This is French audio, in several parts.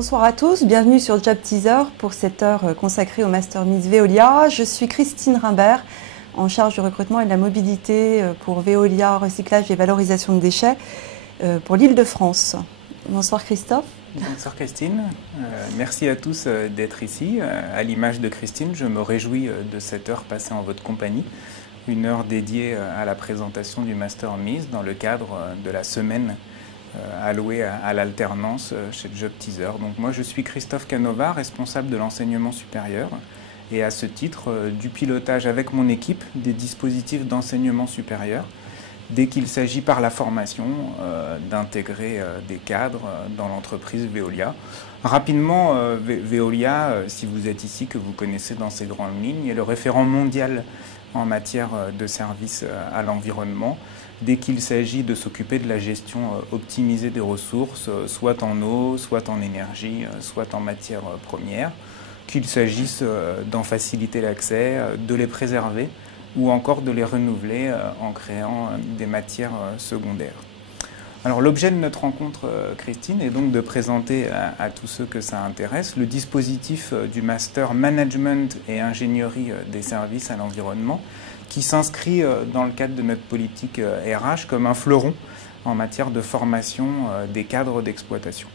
Bonsoir à tous, bienvenue sur Job Teaser pour cette heure consacrée au Master Miss Veolia. Je suis Christine Rimbert, en charge du recrutement et de la mobilité pour Veolia, recyclage et valorisation de déchets pour l'Île-de-France. Bonsoir Christophe. Bonsoir Christine, merci à tous d'être ici. À l'image de Christine, je me réjouis de cette heure passée en votre compagnie, une heure dédiée à la présentation du Master Miss dans le cadre de la semaine allouée à l'alternance chez Job Teaser. Donc moi je suis Christophe Canova, responsable de l'enseignement supérieur et à ce titre du pilotage avec mon équipe des dispositifs d'enseignement supérieur dès qu'il s'agit par la formation d'intégrer des cadres dans l'entreprise Veolia. Rapidement, Veolia, si vous êtes ici, que vous connaissez dans ses grandes lignes, est le référent mondial en matière de services à l'environnement, dès qu'il s'agit de s'occuper de la gestion optimisée des ressources, soit en eau, soit en énergie, soit en matières premières, qu'il s'agisse d'en faciliter l'accès, de les préserver, ou encore de les renouveler en créant des matières secondaires. Alors l'objet de notre rencontre, Christine, est donc de présenter à tous ceux que ça intéresse le dispositif du Master Management et Ingénierie des services à l'environnement qui s'inscrit dans le cadre de notre politique RH comme un fleuron en matière de formation des cadres d'exploitation.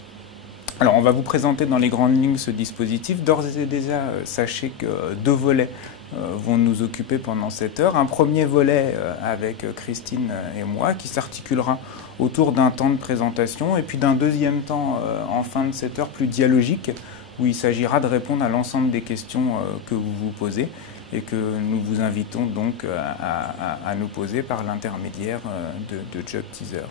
Alors on va vous présenter dans les grandes lignes ce dispositif. D'ores et déjà, sachez que deux volets vont nous occuper pendant cette heure. Un premier volet avec Christine et moi qui s'articulera autour d'un temps de présentation et puis d'un deuxième temps en fin de cette heure plus dialogique où il s'agira de répondre à l'ensemble des questions que vous vous posez et que nous vous invitons donc à nous poser par l'intermédiaire de Job Teaser.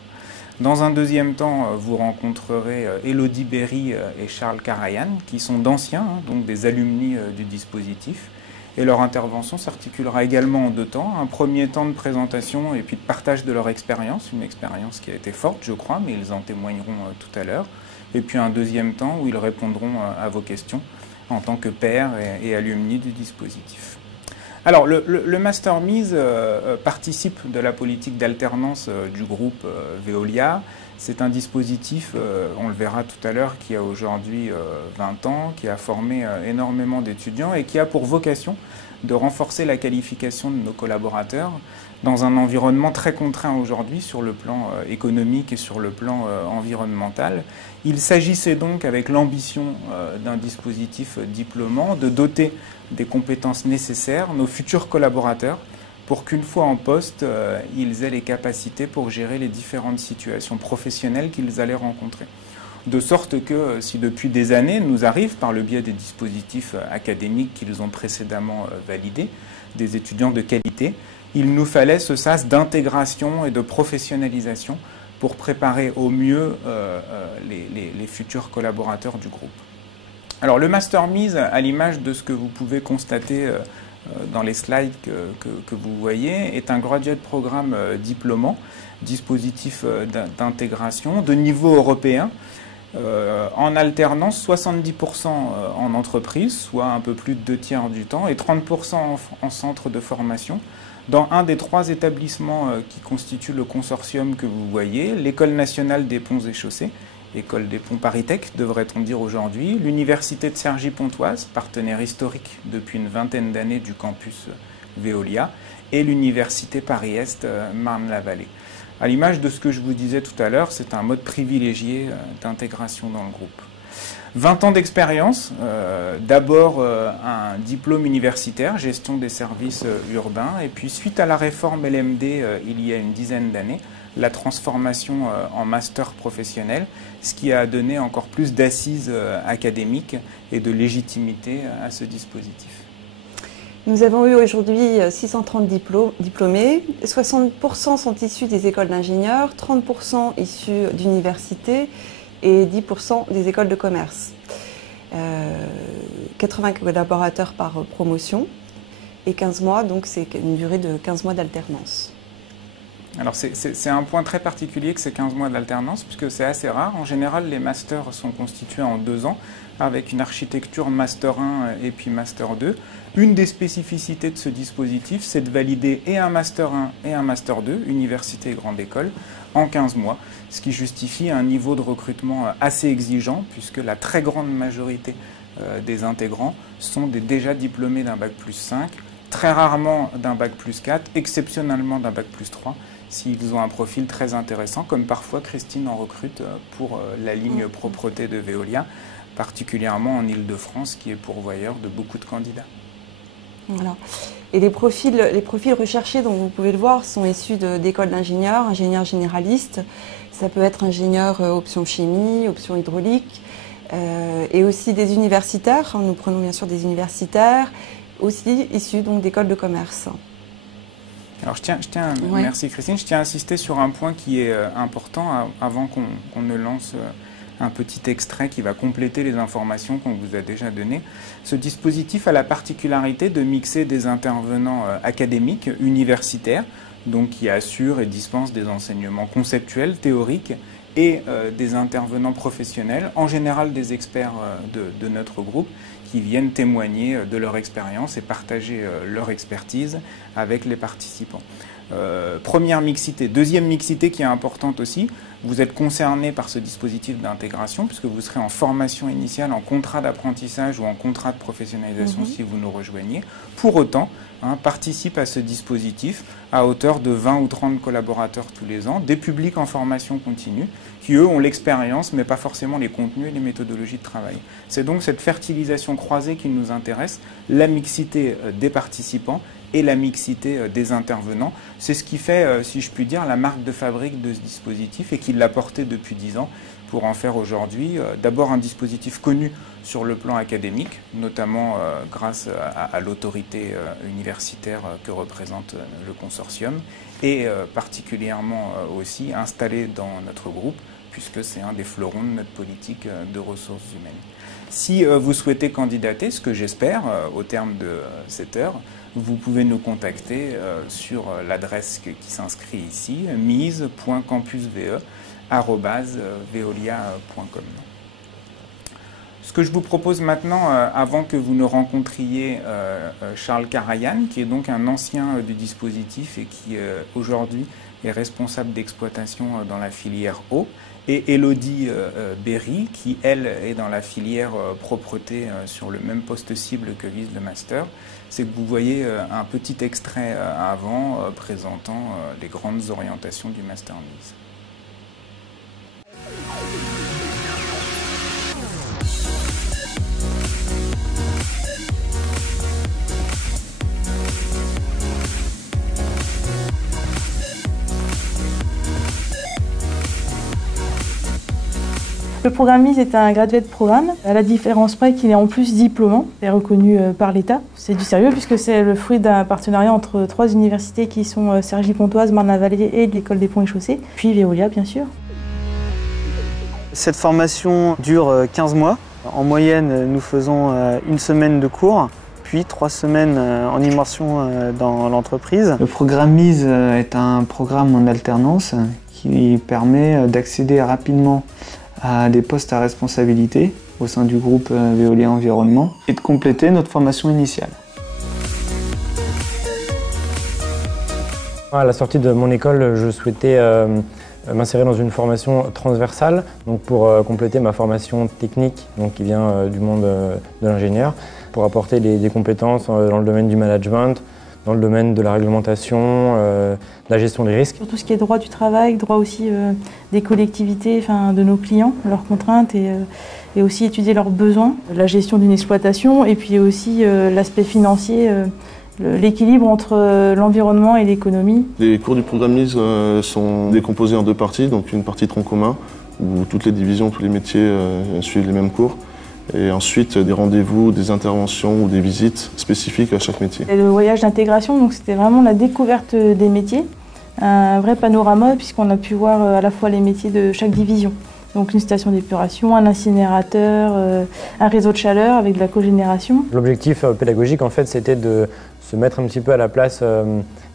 Dans un deuxième temps, vous rencontrerez Élodie Berry et Charles Karayan qui sont d'anciens, donc des alumni du dispositif. Et leur intervention s'articulera également en deux temps. Un premier temps de présentation et puis de partage de leur expérience, une expérience qui a été forte, je crois, mais ils en témoigneront tout à l'heure. Et puis un deuxième temps où ils répondront à vos questions en tant que pairs et alumni du dispositif. Alors, le Master Miss participe de la politique d'alternance du groupe Veolia. C'est un dispositif, on le verra tout à l'heure, qui a aujourd'hui 20 ans, qui a formé énormément d'étudiants et qui a pour vocation de renforcer la qualification de nos collaborateurs dans un environnement très contraint aujourd'hui sur le plan économique et sur le plan environnemental. Il s'agissait donc, avec l'ambition d'un dispositif diplômant, de doter des compétences nécessaires nos futurs collaborateurs pour qu'une fois en poste, ils aient les capacités pour gérer les différentes situations professionnelles qu'ils allaient rencontrer. De sorte que si depuis des années nous arrivent, par le biais des dispositifs académiques qu'ils ont précédemment validés, des étudiants de qualité, il nous fallait ce sas d'intégration et de professionnalisation pour préparer au mieux les futurs collaborateurs du groupe. Alors le Master Miss, à l'image de ce que vous pouvez constater dans les slides que vous voyez, est un graduate programme diplômant, dispositif d'intégration de niveau européen, en alternance 70% en entreprise, soit un peu plus de 2/3 du temps, et 30% en centre de formation, dans un des trois établissements qui constituent le consortium que vous voyez, l'École nationale des ponts et chaussées, École des ponts ParisTech, devrait-on dire aujourd'hui, l'Université de Cergy-Pontoise, partenaire historique depuis une vingtaine d'années du campus Veolia, et l'Université Paris-Est Marne-la-Vallée. À l'image de ce que je vous disais tout à l'heure, c'est un mode privilégié d'intégration dans le groupe. 20 ans d'expérience, d'abord un diplôme universitaire, gestion des services urbains, et puis suite à la réforme LMD il y a une dizaine d'années, la transformation en master professionnel, ce qui a donné encore plus d'assises académiques et de légitimité à ce dispositif. Nous avons eu aujourd'hui 630 diplômés, 60% sont issus des écoles d'ingénieurs, 30% issus d'universités et 10% des écoles de commerce. 80 collaborateurs par promotion et 15 mois, donc c'est une durée de 15 mois d'alternance. Alors c'est un point très particulier que ces 15 mois d'alternance, puisque c'est assez rare. En général, les masters sont constitués en 2 ans, avec une architecture Master 1 et puis Master 2. Une des spécificités de ce dispositif, c'est de valider et un Master 1 et un Master 2, université et grande école, en 15 mois, ce qui justifie un niveau de recrutement assez exigeant, puisque la très grande majorité des intégrants sont déjà diplômés d'un Bac+5, très rarement d'un Bac+4, exceptionnellement d'un Bac+3, s'ils ont un profil très intéressant, comme parfois Christine en recrute pour la ligne propreté de Veolia, particulièrement en Île-de-France, qui est pourvoyeur de beaucoup de candidats. Voilà. Et les profils recherchés, donc vous pouvez le voir, sont issus d'écoles d'ingénieurs, ingénieurs généralistes. Ça peut être ingénieur option chimie, option hydraulique, et aussi des universitaires. Nous prenons bien sûr des universitaires, aussi issus d'écoles de commerce. Alors merci Christine, je tiens à insister sur un point qui est important avant qu'on ne lance un petit extrait qui va compléter les informations qu'on vous a déjà données. Ce dispositif a la particularité de mixer des intervenants académiques, universitaires, donc qui assurent et dispensent des enseignements conceptuels, théoriques, et des intervenants professionnels, en général des experts de notre groupe, qui viennent témoigner de leur expérience et partager leur expertise avec les participants. Première mixité. Deuxième mixité qui est importante aussi, vous êtes concerné par ce dispositif d'intégration puisque vous serez en formation initiale, en contrat d'apprentissage ou en contrat de professionnalisation si vous nous rejoignez. Pour autant, participent à ce dispositif à hauteur de 20 ou 30 collaborateurs tous les ans, des publics en formation continue qui, eux, ont l'expérience mais pas forcément les contenus et les méthodologies de travail. C'est donc cette fertilisation croisée qui nous intéresse, la mixité des participants et la mixité des intervenants. C'est ce qui fait, si je puis dire, la marque de fabrique de ce dispositif et qui l'a porté depuis 10 ans pour en faire aujourd'hui d'abord un dispositif connu sur le plan académique, notamment grâce à l'autorité universitaire que représente le consortium et particulièrement aussi installé dans notre groupe puisque c'est un des fleurons de notre politique de ressources humaines. Si vous souhaitez candidater, ce que j'espère au terme de cette heure, vous pouvez nous contacter sur l'adresse qui s'inscrit ici, mise.campusve@veolia.com. Ce que je vous propose maintenant, avant que vous ne rencontriez Charles Karayan, qui est donc un ancien du dispositif et qui aujourd'hui est responsable d'exploitation dans la filière eau, et Elodie Berry, qui elle est dans la filière propreté sur le même poste cible que vise le master, c'est que vous voyez un petit extrait avant présentant les grandes orientations du master MIS. Le programme MIS est un graduate programme, à la différence près qu'il est en plus diplômant et reconnu par l'État. C'est du sérieux puisque c'est le fruit d'un partenariat entre 3 universités qui sont Cergy-Pontoise, Marne-la-Vallée et l'École des Ponts et Chaussées, puis Veolia bien sûr. Cette formation dure 15 mois. En moyenne, nous faisons 1 semaine de cours, puis 3 semaines en immersion dans l'entreprise. Le programme MIS est un programme en alternance qui permet d'accéder rapidement à des postes à responsabilité au sein du groupe Veolia Environnement et de compléter notre formation initiale. À la sortie de mon école, je souhaitais m'insérer dans une formation transversale donc pour compléter ma formation technique donc qui vient du monde de l'ingénieur, pour apporter des compétences dans le domaine du management, dans le domaine de la réglementation, de la gestion des risques. Sur tout ce qui est droit du travail, droit aussi des collectivités, de nos clients, leurs contraintes et aussi étudier leurs besoins, la gestion d'une exploitation et puis aussi l'aspect financier, l'équilibre entre l'environnement et l'économie. Les cours du programme MIS sont décomposés en 2 parties, donc une partie tronc commun où toutes les divisions, tous les métiers suivent les mêmes cours. Et ensuite des rendez-vous, des interventions ou des visites spécifiques à chaque métier. Et le voyage d'intégration, donc c'était vraiment la découverte des métiers, un vrai panorama puisqu'on a pu voir à la fois les métiers de chaque division. Donc une station d'épuration, un incinérateur, un réseau de chaleur avec de la cogénération. L'objectif pédagogique, en fait, c'était de se mettre un petit peu à la place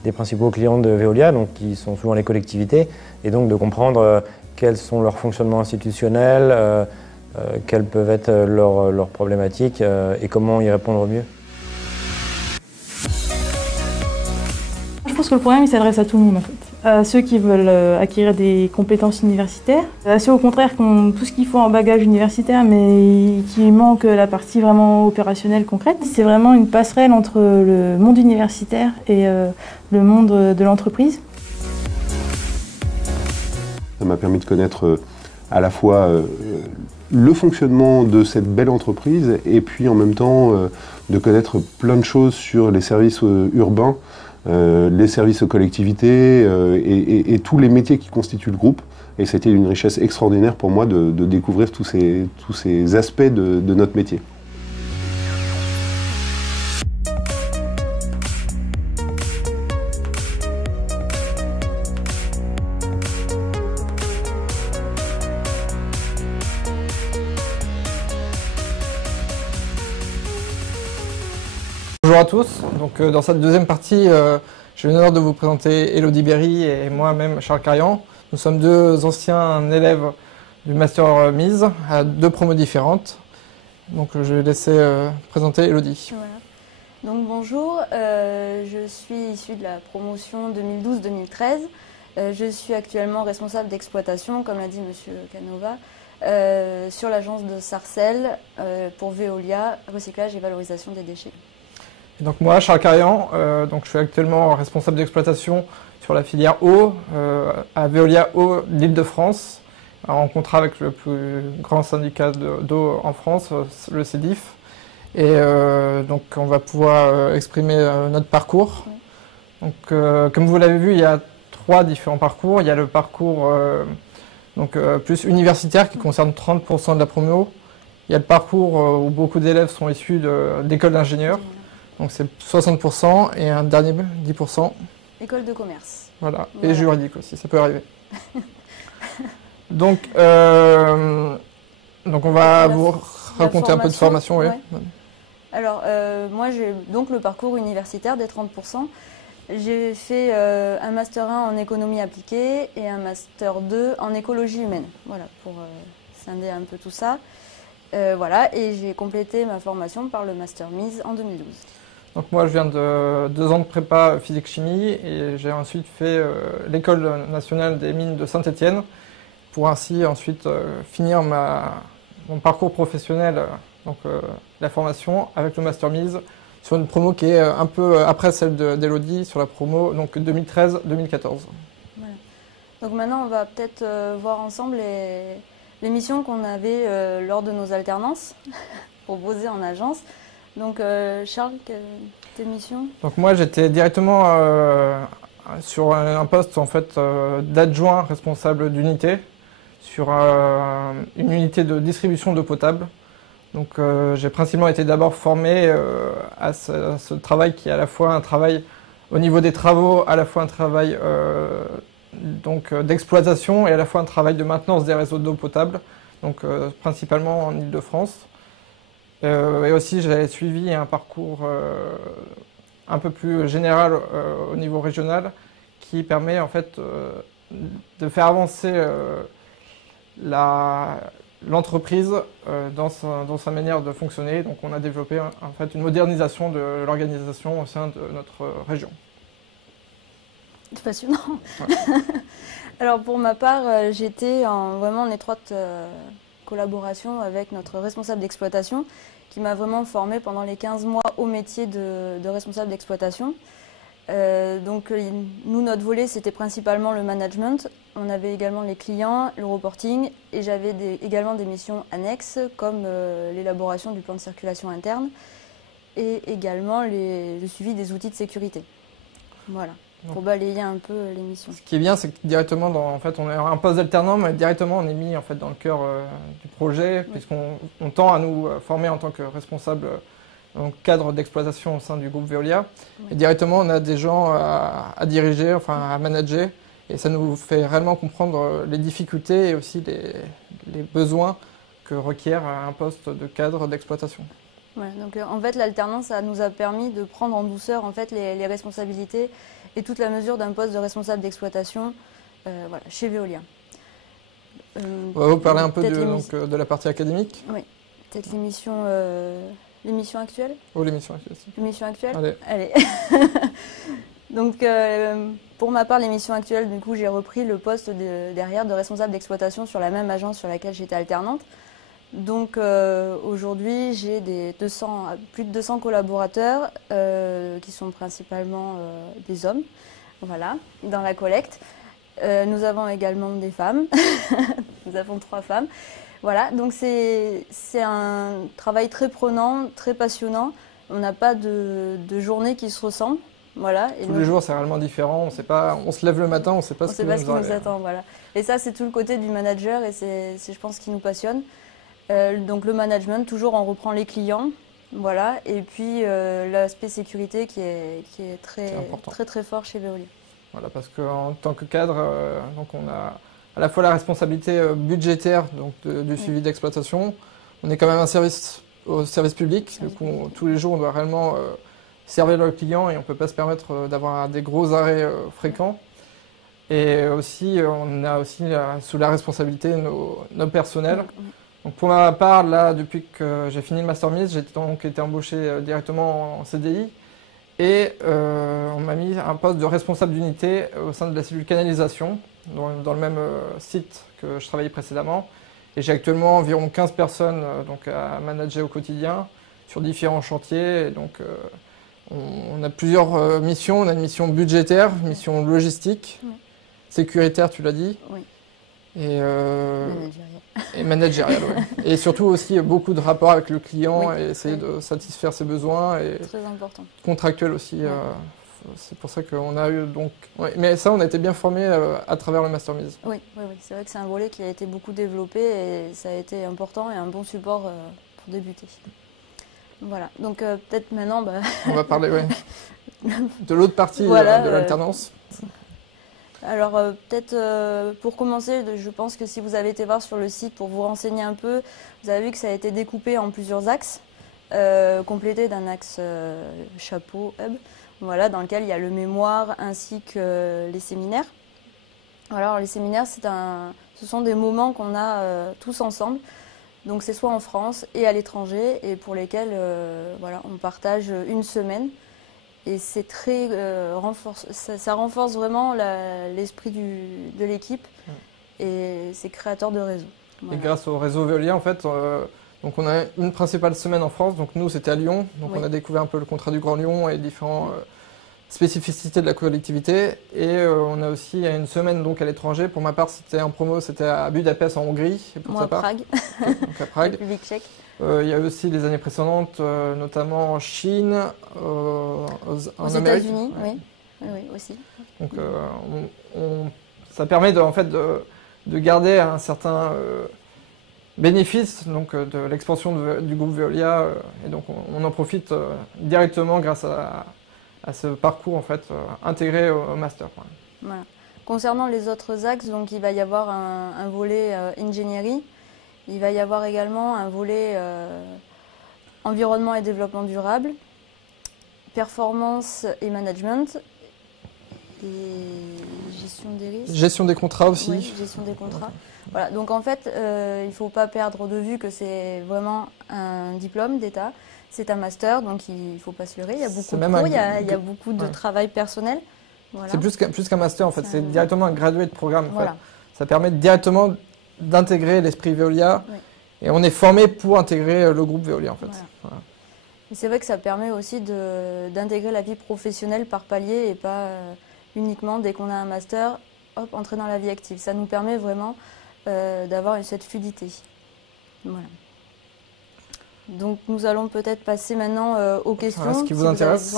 des principaux clients de Veolia, donc qui sont souvent les collectivités, et donc de comprendre quels sont leurs fonctionnements institutionnels, quelles peuvent être leurs problématiques et comment y répondre au mieux. Je pense que le programme il s'adresse à tout le monde en fait. À ceux qui veulent acquérir des compétences universitaires, à ceux au contraire qui ont tout ce qu'il faut en bagage universitaire mais qui manque la partie vraiment opérationnelle concrète. C'est vraiment une passerelle entre le monde universitaire et le monde de l'entreprise. Ça m'a permis de connaître à la fois le fonctionnement de cette belle entreprise et puis en même temps de connaître plein de choses sur les services urbains, les services aux collectivités et tous les métiers qui constituent le groupe. Et c'était une richesse extraordinaire pour moi de découvrir tous ces aspects de notre métier. Bonjour à tous, donc, dans cette deuxième partie, j'ai l'honneur de vous présenter Elodie Berry et moi-même Charles Carian. Nous sommes deux anciens élèves du Master Mise à deux promos différentes. Donc je vais laisser présenter Elodie. Voilà. Donc bonjour, je suis issue de la promotion 2012-2013. Je suis actuellement responsable d'exploitation, comme l'a dit Monsieur Canova, sur l'agence de Sarcelles pour Veolia, recyclage et valorisation des déchets. Et donc moi, Charles Carian, donc je suis actuellement responsable d'exploitation sur la filière eau à Veolia Eau d'Île-de-France, en contrat avec le plus grand syndicat d'eau en France, le CEDIF. Et donc on va pouvoir exprimer notre parcours. Donc, comme vous l'avez vu, il y a trois différents parcours. Il y a le parcours plus universitaire qui concerne 30% de la promo. Il y a le parcours où beaucoup d'élèves sont issus d'écoles d'ingénieurs. Donc c'est 60% et un dernier 10%. École de commerce. Voilà, et juridique aussi, ça peut arriver. donc on va vous raconter un peu de formation. Ouais. Alors, moi j'ai donc le parcours universitaire des 30%. J'ai fait un Master 1 en économie appliquée et un Master 2 en écologie humaine. Voilà, pour scinder un peu tout ça. Voilà, et j'ai complété ma formation par le Master Mise en 2012. Donc moi je viens de 2 ans de prépa physique-chimie et j'ai ensuite fait l'école nationale des mines de Saint-Étienne pour ainsi ensuite finir mon parcours professionnel, la formation avec le Master Mise sur une promo qui est un peu après celle d'Elodie sur la promo donc 2013-2014. Voilà. Donc maintenant on va peut-être voir ensemble les missions qu'on avait lors de nos alternances proposées en agence. Donc Charles, tes missions? Donc moi j'étais directement sur un poste en fait d'adjoint responsable d'unité sur une unité de distribution d'eau potable. Donc j'ai principalement été d'abord formé à ce travail qui est à la fois un travail au niveau des travaux, à la fois un travail d'exploitation et à la fois un travail de maintenance des réseaux d'eau potable, donc principalement en Île-de-France. Et aussi j'ai suivi un parcours un peu plus général au niveau régional qui permet en fait de faire avancer l'entreprise dans sa manière de fonctionner. Donc on a développé en fait une modernisation de l'organisation au sein de notre région. C'est passionnant. Ouais. Alors pour ma part, j'étais vraiment en étroite collaboration avec notre responsable d'exploitation qui m'a vraiment formée pendant les 15 mois au métier de responsable d'exploitation. Nous, notre volet, c'était principalement le management. On avait également les clients, le reporting et j'avais également des missions annexes comme l'élaboration du plan de circulation interne et également le suivi des outils de sécurité. Voilà. Pour balayer un peu les missions. Ce qui est bien, c'est que directement, en fait, on est un poste d'alternant, mais directement on est mis en fait, dans le cœur du projet, puisqu'on tend à nous former en tant que responsable cadre d'exploitation au sein du groupe Veolia. Oui. Et directement, on a des gens à diriger, enfin à manager, et ça nous fait réellement comprendre les difficultés et aussi les besoins que requiert un poste de cadre d'exploitation. Ouais, donc en fait l'alternance ça nous a permis de prendre en douceur en fait les responsabilités et toute la mesure d'un poste de responsable d'exploitation chez Veolia. On va vous parler un peu de la partie académique. Oui, peut-être l'émission actuelle. Oh, l'émission actuelle. L'émission actuelle. Allez. Donc pour ma part l'émission actuelle, du coup j'ai repris le poste derrière de responsable d'exploitation sur la même agence sur laquelle j'étais alternante. Donc aujourd'hui, j'ai plus de 200 collaborateurs qui sont principalement des hommes, voilà, dans la collecte. Nous avons également des femmes, nous avons 3 femmes. Voilà, donc c'est un travail très prenant, très passionnant. On n'a pas de journée qui se ressemble. Voilà, tous les jours, c'est réellement différent. On se lève le matin, on ne sait pas ce qui nous attend. Voilà. Et ça, c'est tout le côté du manager et c'est je pense, ce qui nous passionne. Donc le management, toujours on reprend les clients, voilà, et puis l'aspect sécurité qui est très fort chez Veolia. Voilà, parce qu'en tant que cadre, donc on a à la fois la responsabilité budgétaire donc du suivi d'exploitation. On est quand même un service au service public, du coup tous les jours on doit réellement servir le client et on ne peut pas se permettre d'avoir des gros arrêts fréquents. Et aussi on a aussi sous la responsabilité nos personnels. Donc pour ma part, là, depuis que j'ai fini le Master Mise, j'ai donc été embauché directement en CDI et on m'a mis un poste de responsable d'unité au sein de la cellule canalisation, dans le même site que je travaillais précédemment. Et j'ai actuellement environ 15 personnes donc, à manager au quotidien sur différents chantiers. Et donc on a plusieurs missions. On a une mission budgétaire, une mission logistique, sécuritaire, tu l'as dit. Oui. Et managérial, ouais. Et surtout aussi beaucoup de rapports avec le client et essayer de satisfaire ses besoins. Et très important. Contractuel aussi. C'est pour ça qu'on a eu donc. Ouais, mais ça, on a été bien formés à travers le Master Mise. Oui. C'est vrai que c'est un volet qui a été beaucoup développé et ça a été important et un bon support pour débuter. Voilà. Donc peut-être maintenant. On va parler de l'autre partie de l'alternance. Alors peut-être pour commencer, je pense que si vous avez été voir sur le site pour vous renseigner un peu, vous avez vu que ça a été découpé en plusieurs axes, complété d'un axe chapeau hub, voilà, dans lequel il y a le mémoire ainsi que les séminaires. Alors les séminaires, ce sont des moments qu'on a tous ensemble, donc c'est soit en France et à l'étranger, et pour lesquels on partage une semaine. Et c'est très ça renforce vraiment l'esprit de l'équipe et c'est créateur de réseau. Voilà. Et grâce au réseau Veolia, en fait, donc on a une principale semaine en France. Donc nous, c'était à Lyon. Donc on a découvert un peu le contrat du Grand Lyon et différentes spécificités de la collectivité. Et on a aussi une semaine donc à l'étranger. Pour ma part, c'était en promo, c'était à Budapest en Hongrie. Et pour moi, à Prague. Donc à Prague. République tchèque. Il y a aussi les années précédentes, notamment en Chine, en Amérique. Aux États-Unis, oui, aussi. Donc ça permet de garder un certain bénéfice donc, de l'expansion du groupe Veolia. Et donc on en profite directement grâce à ce parcours en fait, intégré au master. Voilà. Concernant les autres axes, donc, il va y avoir un volet ingénierie. Il va y avoir également un volet environnement et développement durable, performance et management, et gestion des risques. Gestion des contrats aussi. Oui, gestion des contrats. Voilà, donc en fait, il ne faut pas perdre de vue que c'est vraiment un diplôme d'État, c'est un master, donc il ne faut pas se leurrer. Il y a beaucoup de cours, il y a beaucoup de travail personnel. Voilà. C'est plus qu'un master en fait, c'est directement un gradué de programme. Voilà. En fait. Ça permet directement d'intégrer l'esprit Veolia et on est formé pour intégrer le groupe Veolia en fait. Voilà. Et c'est vrai que ça permet aussi d'intégrer la vie professionnelle par palier et pas uniquement dès qu'on a un master, hop, entrer dans la vie active. Ça nous permet vraiment d'avoir cette fluidité. Voilà. Donc nous allons peut-être passer maintenant aux questions. Voilà, ce qui vous intéresse.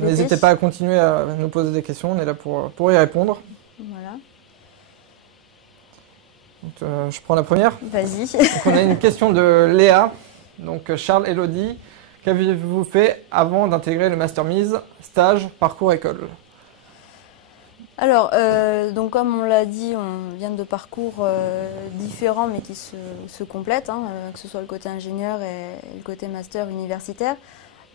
N'hésitez pas à continuer à nous poser des questions, on est là pour y répondre. Voilà. Donc, je prends la première. Vas-y. On a une question de Léa. Donc Charles, Elodie, qu'avez-vous fait avant d'intégrer le Master Mise, stage, parcours, école? Alors, donc comme on l'a dit, on vient de parcours différents mais qui se complètent, hein, que ce soit le côté ingénieur et le côté master universitaire.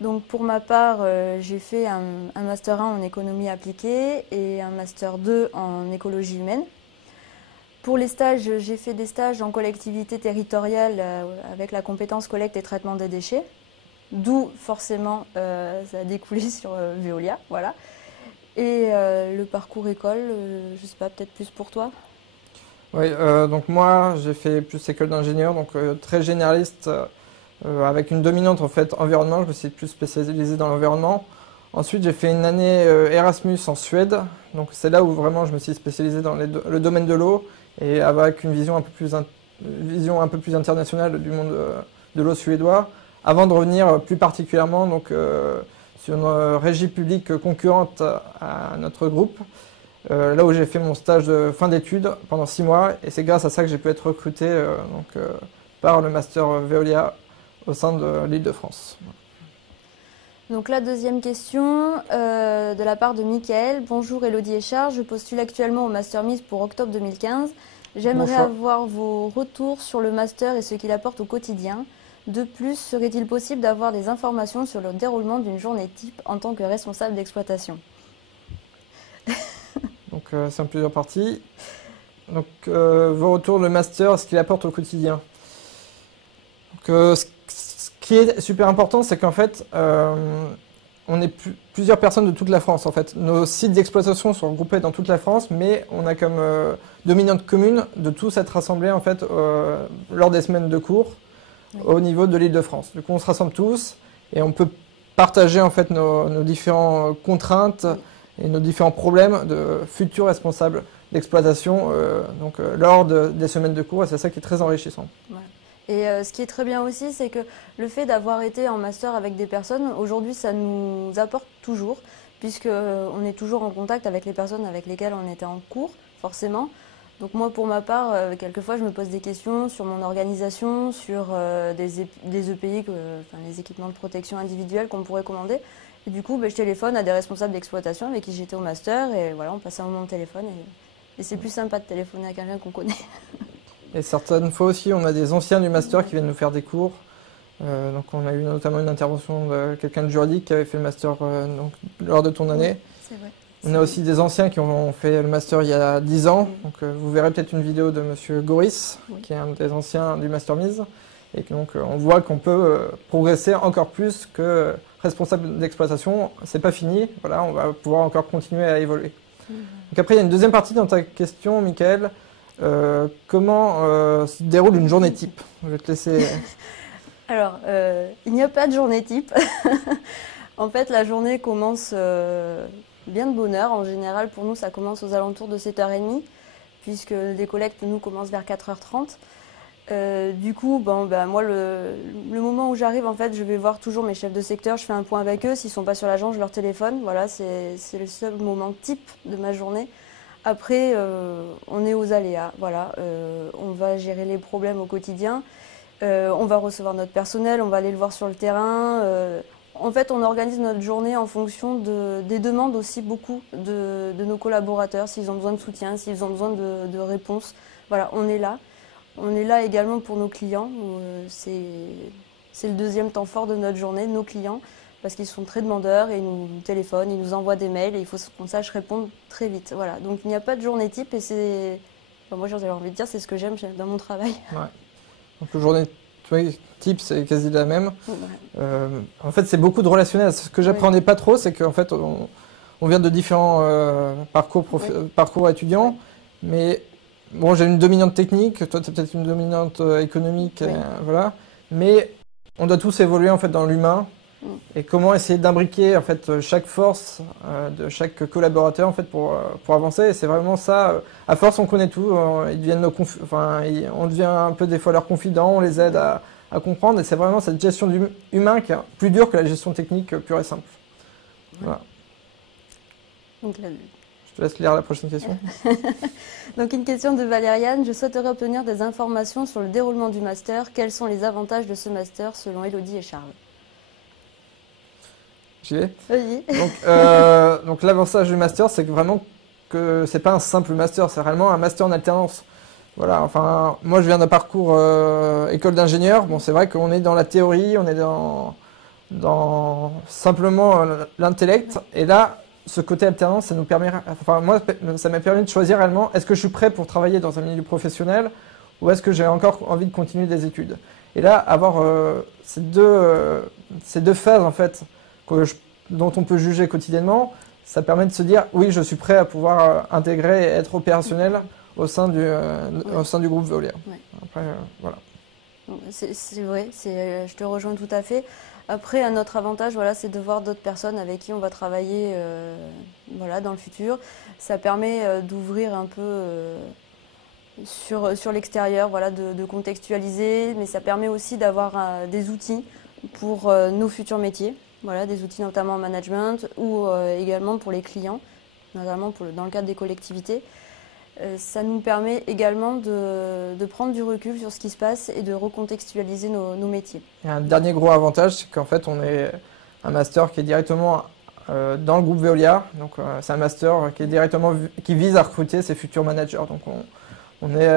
Donc pour ma part, j'ai fait un master 1 en économie appliquée et un master 2 en écologie humaine. Pour les stages, j'ai fait des stages en collectivité territoriale avec la compétence collecte et traitement des déchets, d'où forcément ça a découlé sur Veolia, voilà. Et le parcours école, je ne sais pas, peut-être plus pour toi? Oui, donc moi j'ai fait plus école d'ingénieur, donc très généraliste, avec une dominante en fait environnement. Je me suis plus spécialisé dans l'environnement. Ensuite j'ai fait une année Erasmus en Suède, donc c'est là où vraiment je me suis spécialisé dans le domaine de l'eau et avec une vision un peu plus internationale du monde de l'eau suédois, avant de revenir plus particulièrement donc, sur une régie publique concurrente à notre groupe, là où j'ai fait mon stage de fin d'études pendant 6 mois, et c'est grâce à ça que j'ai pu être recruté par le master Veolia au sein de l'Île-de-France. Donc la deuxième question de la part de Mickaël. Bonjour Elodie et Charles, je postule actuellement au Master Mise pour octobre 2015. J'aimerais avoir vos retours sur le master et ce qu'il apporte au quotidien. De plus, serait-il possible d'avoir des informations sur le déroulement d'une journée type en tant que responsable d'exploitation? Donc c'est en plusieurs parties. Donc vos retours, le master, ce qu'il apporte au quotidien. Donc, ce qui est super important, c'est qu'en fait, on est plusieurs personnes de toute la France. En fait, nos sites d'exploitation sont regroupés dans toute la France, mais on a comme dominante commune de tous être rassemblés en fait lors des semaines de cours. Oui. Au niveau de l'Île-de-France. Du coup, on se rassemble tous et on peut partager en fait nos différentes contraintes et nos différents problèmes de futurs responsables d'exploitation lors des semaines de cours, et c'est ça qui est très enrichissant. Ouais. Et ce qui est très bien aussi, c'est que le fait d'avoir été en master avec des personnes, aujourd'hui, ça nous apporte toujours, puisqu'on est toujours en contact avec les personnes avec lesquelles on était en cours, forcément. Donc moi, pour ma part, quelquefois, je me pose des questions sur mon organisation, sur des EPI, les équipements de protection individuelle qu'on pourrait commander. Et du coup, je téléphone à des responsables d'exploitation avec qui j'étais au master. Et voilà, on passe un moment au téléphone. Et c'est plus sympa de téléphoner à quelqu'un qu'on connaît. Et certaines fois aussi, on a des anciens du master qui viennent nous faire des cours. Donc on a eu notamment une intervention de quelqu'un de juridique qui avait fait le master lors de ton année. Oui, c'est vrai. On a aussi des anciens qui ont fait le master il y a 10 ans. Donc, vous verrez peut-être une vidéo de M. Goris, qui est un des anciens du Master Mise. Et donc, on voit qu'on peut progresser encore plus que responsable d'exploitation. C'est pas fini. Voilà, on va pouvoir encore continuer à évoluer. Donc après, il y a une deuxième partie dans ta question, Mickaël. Comment se déroule une journée type? Je vais te laisser... Alors, il n'y a pas de journée type. En fait, la journée commence... bien de bonne heure. En général, pour nous, ça commence aux alentours de 7h30, puisque les collectes, nous, commencent vers 4h30. Du coup, moi, le moment où j'arrive, en fait, je vais voir toujours mes chefs de secteur, je fais un point avec eux. S'ils ne sont pas sur l'agence, je leur téléphone. Voilà, c'est le seul moment type de ma journée. Après, on est aux aléas. Voilà, on va gérer les problèmes au quotidien. On va recevoir notre personnel, on va aller le voir sur le terrain. En fait, on organise notre journée en fonction des demandes aussi beaucoup de nos collaborateurs, s'ils ont besoin de soutien, s'ils ont besoin de réponses. Voilà, on est là. On est là également pour nos clients. C'est le deuxième temps fort de notre journée, nos clients, parce qu'ils sont très demandeurs et ils nous téléphonent, ils nous envoient des mails et il faut qu'on sache répondre très vite. Voilà, donc il n'y a pas de journée type et c'est... moi, j'ai envie de dire, c'est ce que j'aime dans mon travail. Ouais. Donc, la journée type, c'est quasi la même. Ouais. En fait, c'est beaucoup de relationnel. Ce que j'apprenais pas trop, c'est qu'en fait, on vient de différents parcours étudiants, mais bon, j'ai une dominante technique, toi, tu as peut-être une dominante économique, voilà. Mais on doit tous évoluer en fait dans l'humain. Et comment essayer d'imbriquer en fait chaque force de chaque collaborateur en fait pour avancer. Et c'est vraiment ça. À force, on connaît tout. Ils deviennent on devient un peu des fois leurs confidents. On les aide à comprendre. Et c'est vraiment cette gestion humain qui est plus dure que la gestion technique pure et simple. Voilà. Donc, je te laisse lire la prochaine question. Donc une question de Valériane. Je souhaiterais obtenir des informations sur le déroulement du master. Quels sont les avantages de ce master selon Elodie et Charles? J'y vais. Oui. Donc l'avantage du master, c'est que vraiment que c'est pas un simple master, c'est réellement un master en alternance. Voilà, enfin, moi je viens d'un parcours école d'ingénieur. Bon, c'est vrai qu'on est dans la théorie, on est dans simplement l'intellect. Et là, ce côté alternance, ça nous permet, enfin moi, ça m'a permis de choisir réellement, est-ce que je suis prêt pour travailler dans un milieu professionnel ou est-ce que j'ai encore envie de continuer des études? Et là, avoir ces deux phases en fait, dont on peut juger quotidiennement, ça permet de se dire, oui, je suis prêt à pouvoir intégrer et être opérationnel au sein du groupe Veolia. Ouais. Après, voilà. C'est vrai, je te rejoins tout à fait. Après, un autre avantage, voilà, c'est de voir d'autres personnes avec qui on va travailler voilà, dans le futur. Ça permet d'ouvrir un peu sur l'extérieur, voilà, de contextualiser, mais ça permet aussi d'avoir des outils pour nos futurs métiers. Voilà, des outils notamment en management ou également pour les clients, notamment dans le cadre des collectivités. Ça nous permet également de prendre du recul sur ce qui se passe et de recontextualiser nos métiers. Il y a un dernier gros avantage, c'est qu'en fait on est un master qui est directement dans le groupe Veolia. Donc c'est un master qui vise à recruter ses futurs managers. Donc on est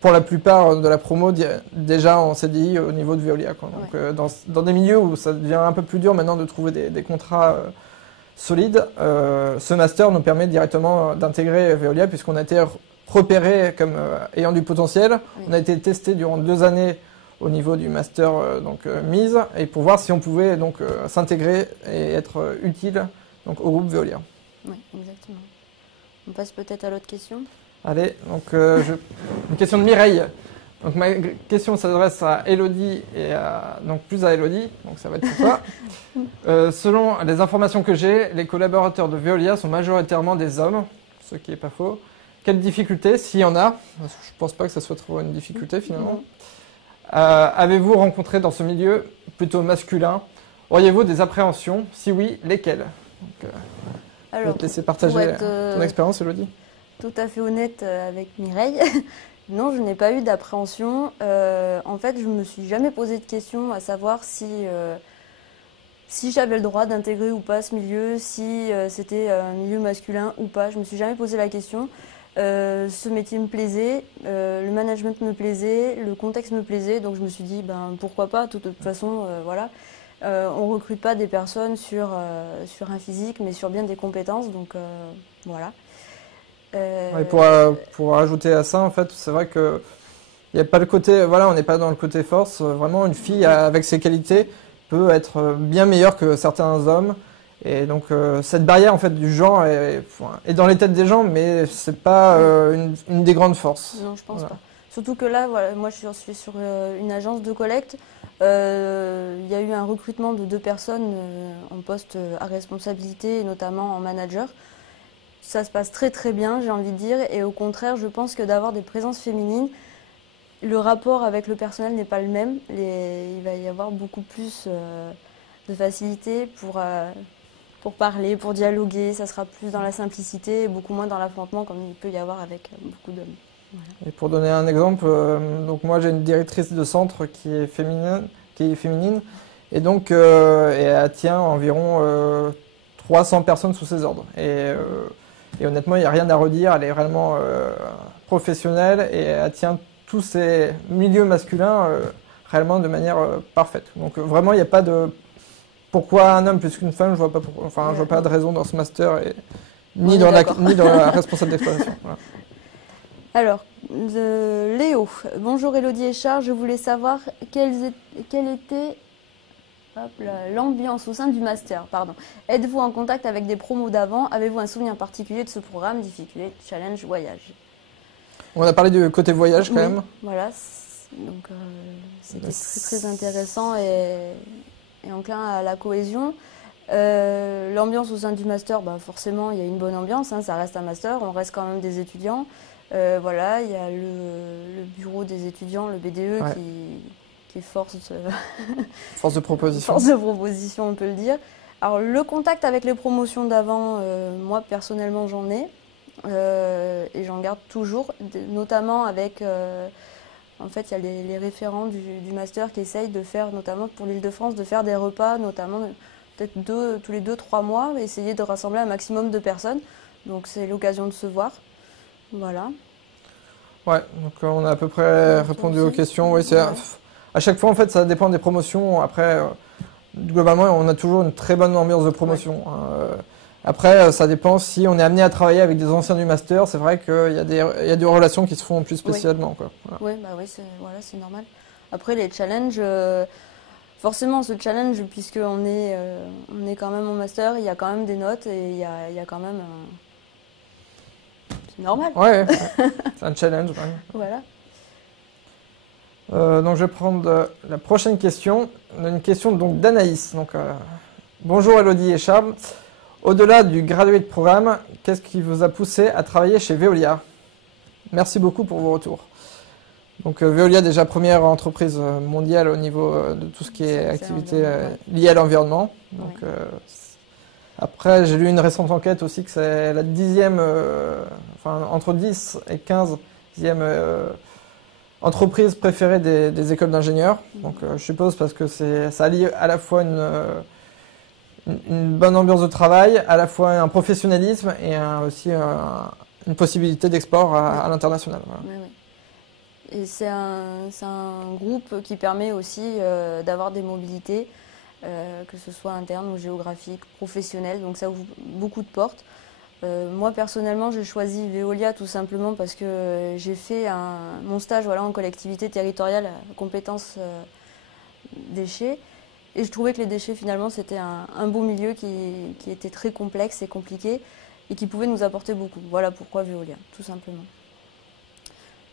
pour la plupart de la promo déjà en CDI au niveau de Veolia, quoi. Donc ouais. Dans des milieux où ça devient un peu plus dur maintenant de trouver des contrats solides, ce master nous permet directement d'intégrer Veolia puisqu'on a été repéré comme ayant du potentiel. Oui. On a été testé durant 2 années au niveau du master mise et pour voir si on pouvait donc s'intégrer et être utile donc au groupe Veolia. Oui, exactement. On passe peut-être à l'autre question. Allez, donc une question de Mireille. Donc ma question s'adresse à Elodie et donc plus à Elodie, donc ça va être pour toi. Selon les informations que j'ai, les collaborateurs de Veolia sont majoritairement des hommes, ce qui n'est pas faux. Quelles difficultés, s'il y en a, je ne pense pas que ça soit trop une difficulté finalement, avez-vous rencontré dans ce milieu plutôt masculin? Auriez-vous des appréhensions? Si oui, lesquelles? Donc, je vais te laisser partager ton expérience, Elodie. Tout à fait honnête avec Mireille. Non, je n'ai pas eu d'appréhension. En fait, je ne me suis jamais posé de question à savoir si j'avais le droit d'intégrer ou pas ce milieu, si c'était un milieu masculin ou pas. Je ne me suis jamais posé la question. Ce métier me plaisait, le management me plaisait, le contexte me plaisait. Donc je me suis dit, ben, pourquoi pas, de toute façon, voilà. On ne recrute pas des personnes sur un physique, mais sur bien des compétences. Donc voilà. Et pour ajouter à ça, en fait, c'est vrai que il n'y a pas le côté, voilà, on n'est pas dans le côté force. Vraiment, une fille avec ses qualités peut être bien meilleure que certains hommes. Et donc, cette barrière en fait du genre est dans les têtes des gens, mais c'est pas une des grandes forces. Non, je pense pas. Surtout que là, voilà, moi, je suis sur une agence de collecte. Il y a eu un recrutement de 2 personnes en poste à responsabilité, et notamment en manager. Ça se passe très très bien, j'ai envie de dire, et au contraire, je pense que d'avoir des présences féminines, le rapport avec le personnel n'est pas le même. Il va y avoir beaucoup plus de facilité pour parler, pour dialoguer, ça sera plus dans la simplicité et beaucoup moins dans l'affrontement comme il peut y avoir avec beaucoup d'hommes. Voilà. Et pour donner un exemple, donc moi j'ai une directrice de centre qui est féminine et donc elle tient environ 300 personnes sous ses ordres. Et honnêtement, il n'y a rien à redire, elle est vraiment professionnelle et elle tient tous ces milieux masculins réellement de manière parfaite. Donc vraiment, il n'y a pas de pourquoi un homme plus qu'une femme, je vois pas je vois pas de raison dans ce master ni dans la responsable d'exploitation. Voilà. Alors, Léo, bonjour Elodie et Charles, je voulais savoir quelle était l'ambiance au sein du master. Êtes-vous en contact avec des promos d'avant? Avez-vous un souvenir particulier de ce programme, difficulté, challenge, voyage? On a parlé du côté voyage quand même. Voilà, donc c'était très intéressant et enclin à la cohésion. L'ambiance au sein du master, forcément il y a une bonne ambiance, hein, ça reste un master, on reste quand même des étudiants. Voilà, il y a le bureau des étudiants, le BDE, qui est force de proposition. Force de proposition, on peut le dire. Alors le contact avec les promotions d'avant, moi personnellement j'en ai et j'en garde toujours, notamment avec, en fait il y a les référents du master qui essayent de faire, notamment pour l'Île-de-France, de faire des repas, notamment peut-être tous les 2-3 mois, essayer de rassembler un maximum de personnes. Donc c'est l'occasion de se voir. Voilà. Ouais, donc on a à peu près répondu aux questions. Oui, à chaque fois, en fait, ça dépend des promotions. Après, globalement, on a toujours une très bonne ambiance de promotion. Après, ça dépend si on est amené à travailler avec des anciens du master. C'est vrai qu'il y a des relations qui se font plus spécialement. Oui, c'est normal. Après, les challenges, forcément, ce challenge, puisqu'on est quand même au master, il y a quand même des notes et il y a quand même... C'est normal. Ouais, c'est un challenge. Ouais. Voilà. Donc je vais prendre la prochaine question. Une question donc d'Anaïs. Bonjour Elodie et Charles. Au-delà du graduate programme, qu'est-ce qui vous a poussé à travailler chez Veolia? Merci beaucoup pour vos retours. Donc Veolia, déjà première entreprise mondiale au niveau de tout ce qui est activité liée à l'environnement. Donc après, j'ai lu une récente enquête aussi que c'est la 10e, entre 10 et 15e entreprise préférée des écoles d'ingénieurs. Donc je suppose parce que ça allie à la fois une bonne ambiance de travail, à la fois un professionnalisme et aussi une possibilité d'export à l'international. Voilà. Oui. Et c'est un groupe qui permet aussi d'avoir des mobilités, que ce soit internes ou géographiques, professionnelles, donc ça ouvre beaucoup de portes. Moi personnellement j'ai choisi Veolia tout simplement parce que j'ai fait mon stage en collectivité territoriale à compétences déchets. Et je trouvais que les déchets, finalement, c'était un beau milieu qui était très complexe et compliqué et qui pouvait nous apporter beaucoup. Voilà pourquoi Veolia, tout simplement.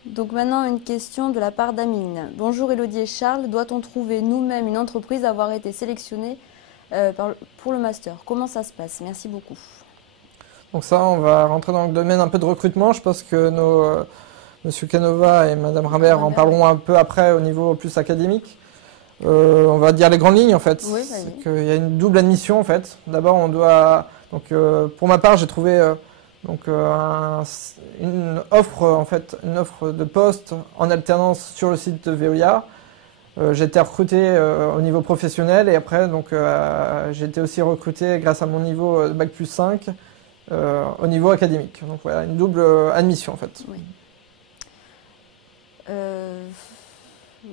Donc maintenant, une question de la part d'Amine. Bonjour Elodie et Charles, doit-on trouver nous-mêmes une entreprise à avoir été sélectionnée pour le master? Comment ça se passe? Merci beaucoup. Donc ça, on va rentrer dans le domaine un peu de recrutement. Je pense que Monsieur Canova et Madame Rimbert en parleront un peu après au niveau plus académique. On va dire les grandes lignes en fait. Oui, c'est qu'il y a une double admission en fait. D'abord on doit pour ma part j'ai trouvé une offre de poste en alternance sur le site de Veolia. J'ai été recruté au niveau professionnel et après j'ai été aussi recruté grâce à mon niveau Bac plus 5 au niveau académique. Donc voilà, une double admission en fait. Oui.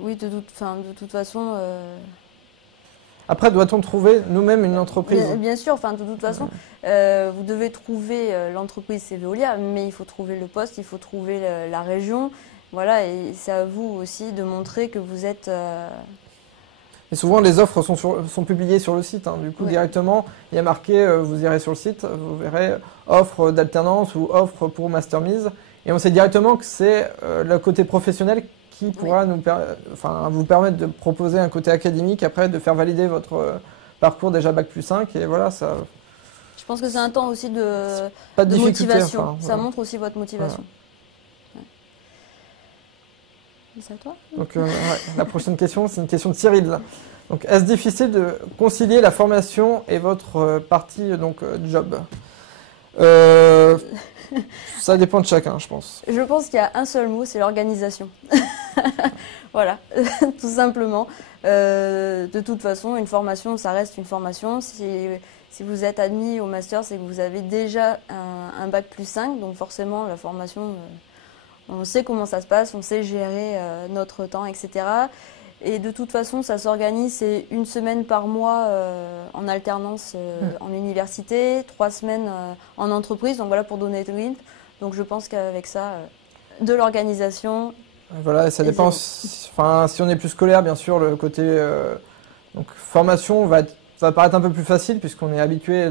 Oui, de toute façon... Après, doit-on trouver nous-mêmes une entreprise? Bien sûr, de toute façon, vous devez trouver l'entreprise, c'est Veolia, mais il faut trouver le poste, il faut trouver la région. Voilà, et c'est à vous aussi de montrer que vous êtes... Et souvent, les offres sont publiées sur le site. Du coup, directement, il y a marqué, vous irez sur le site, vous verrez offre d'alternance ou offre pour master mise. Et on sait directement que c'est le côté professionnel qui pourra vous permettre de proposer un côté académique, après de faire valider votre parcours déjà Bac plus 5. Et voilà, ça... Je pense que c'est un temps aussi de motivation. Ça montre aussi votre motivation. Voilà. C'est à toi? Donc, la prochaine question, c'est une question de Cyril. Donc, est-ce difficile de concilier la formation et votre partie job? Ça dépend de chacun, je pense. Je pense qu'il y a un seul mot, c'est l'organisation. Voilà, tout simplement. De toute façon, une formation, ça reste une formation. Si vous êtes admis au master, c'est que vous avez déjà un Bac plus 5. Donc forcément, la formation, on sait comment ça se passe, on sait gérer notre temps, etc. Et de toute façon, ça s'organise, c'est une semaine par mois en alternance en université, 3 semaines en entreprise, donc voilà pour donner le rythme. Donc je pense qu'avec ça, de l'organisation... Voilà, ça dépend, si on est plus scolaire, bien sûr, le côté formation va paraître un peu plus facile puisqu'on est habitué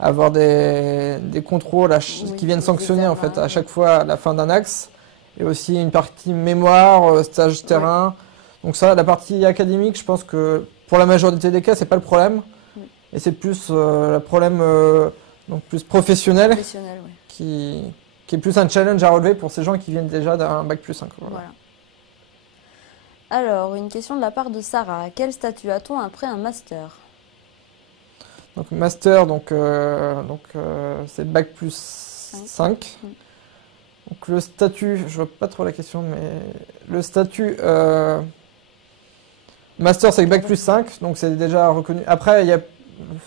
à avoir des contrôles qui viennent sanctionner en fait, à chaque fois à la fin d'un axe, et aussi une partie mémoire, stage terrain. Donc ça, la partie académique, je pense que pour la majorité des cas, c'est pas le problème. Et c'est plus le problème plus professionnel, qui est plus un challenge à relever pour ces gens qui viennent déjà d'un Bac plus 5. Voilà. Alors, une question de la part de Sarah. Quel statut a-t-on après un master? Donc master, c'est Bac plus 5. Donc le statut, je vois pas trop la question, mais le statut master c'est Bac plus 5, donc c'est déjà reconnu. Après, il y a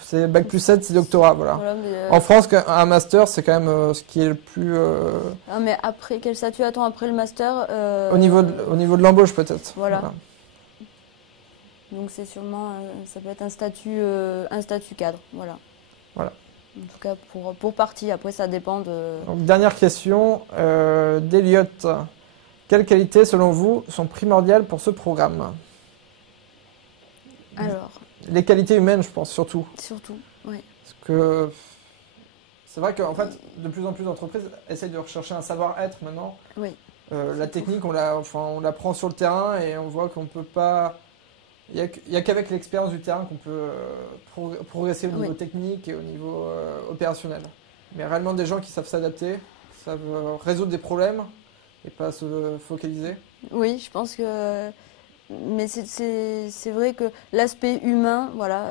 c'est bac plus 7, c'est doctorat, voilà. En France, un master, c'est quand même ce qui est le plus... Ah, mais après, quel statut attend après le master au niveau de l'embauche, peut-être. Voilà. Donc c'est sûrement, ça peut être un statut cadre, voilà. Voilà. En tout cas, pour partie, après ça dépend de... Donc, dernière question d'Eliott. Quelles qualités, selon vous, sont primordiales pour ce programme? Alors... Les qualités humaines, je pense, surtout. Surtout, oui. Parce que c'est vrai qu'en fait, de plus en plus d'entreprises essayent de rechercher un savoir-être maintenant. Oui. La technique, on l'apprend sur le terrain et on voit qu'on ne peut pas... Il n'y a qu'avec l'expérience du terrain qu'on peut progresser au niveau technique et au niveau opérationnel. Mais réellement des gens qui savent s'adapter, savent résoudre des problèmes et pas se focaliser. Oui, je pense que... Mais c'est vrai que l'aspect humain, voilà,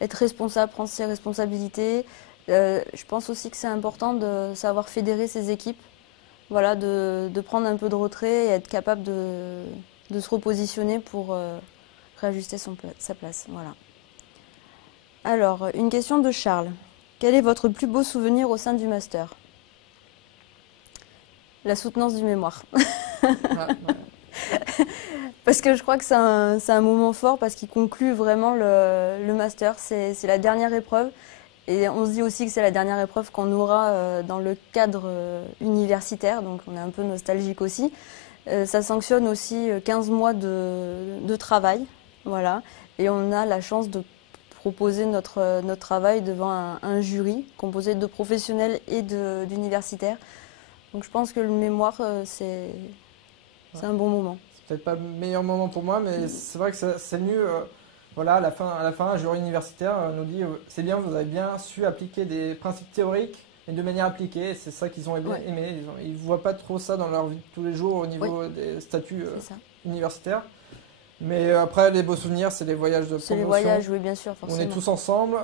être responsable, prendre ses responsabilités. Je pense aussi que c'est important de savoir fédérer ses équipes, voilà, de prendre un peu de retrait et être capable de se repositionner pour réajuster sa place. Voilà. Alors, une question de Charles. Quel est votre plus beau souvenir au sein du master? La soutenance du mémoire. Parce que je crois que c'est un moment fort parce qu'il conclut vraiment le master. C'est la dernière épreuve et on se dit aussi que c'est la dernière épreuve qu'on aura dans le cadre universitaire, donc on est un peu nostalgique aussi. Ça sanctionne aussi 15 mois de travail, voilà, et on a la chance de proposer notre travail devant un jury composé de professionnels et d'universitaires. Donc je pense que le mémoire, c'est un bon moment. Peut-être pas le meilleur moment pour moi, mais c'est vrai que c'est mieux. Voilà, à la fin, un jury universitaire nous dit c'est bien, vous avez bien su appliquer des principes théoriques et de manière appliquée. C'est ça qu'ils ont aimé. Ils ne voient pas trop ça dans leur vie de tous les jours au niveau des statuts universitaires. Mais après, les beaux souvenirs, c'est les voyages de promotion. C'est les voyages, oui, bien sûr, forcément. On est tous ensemble,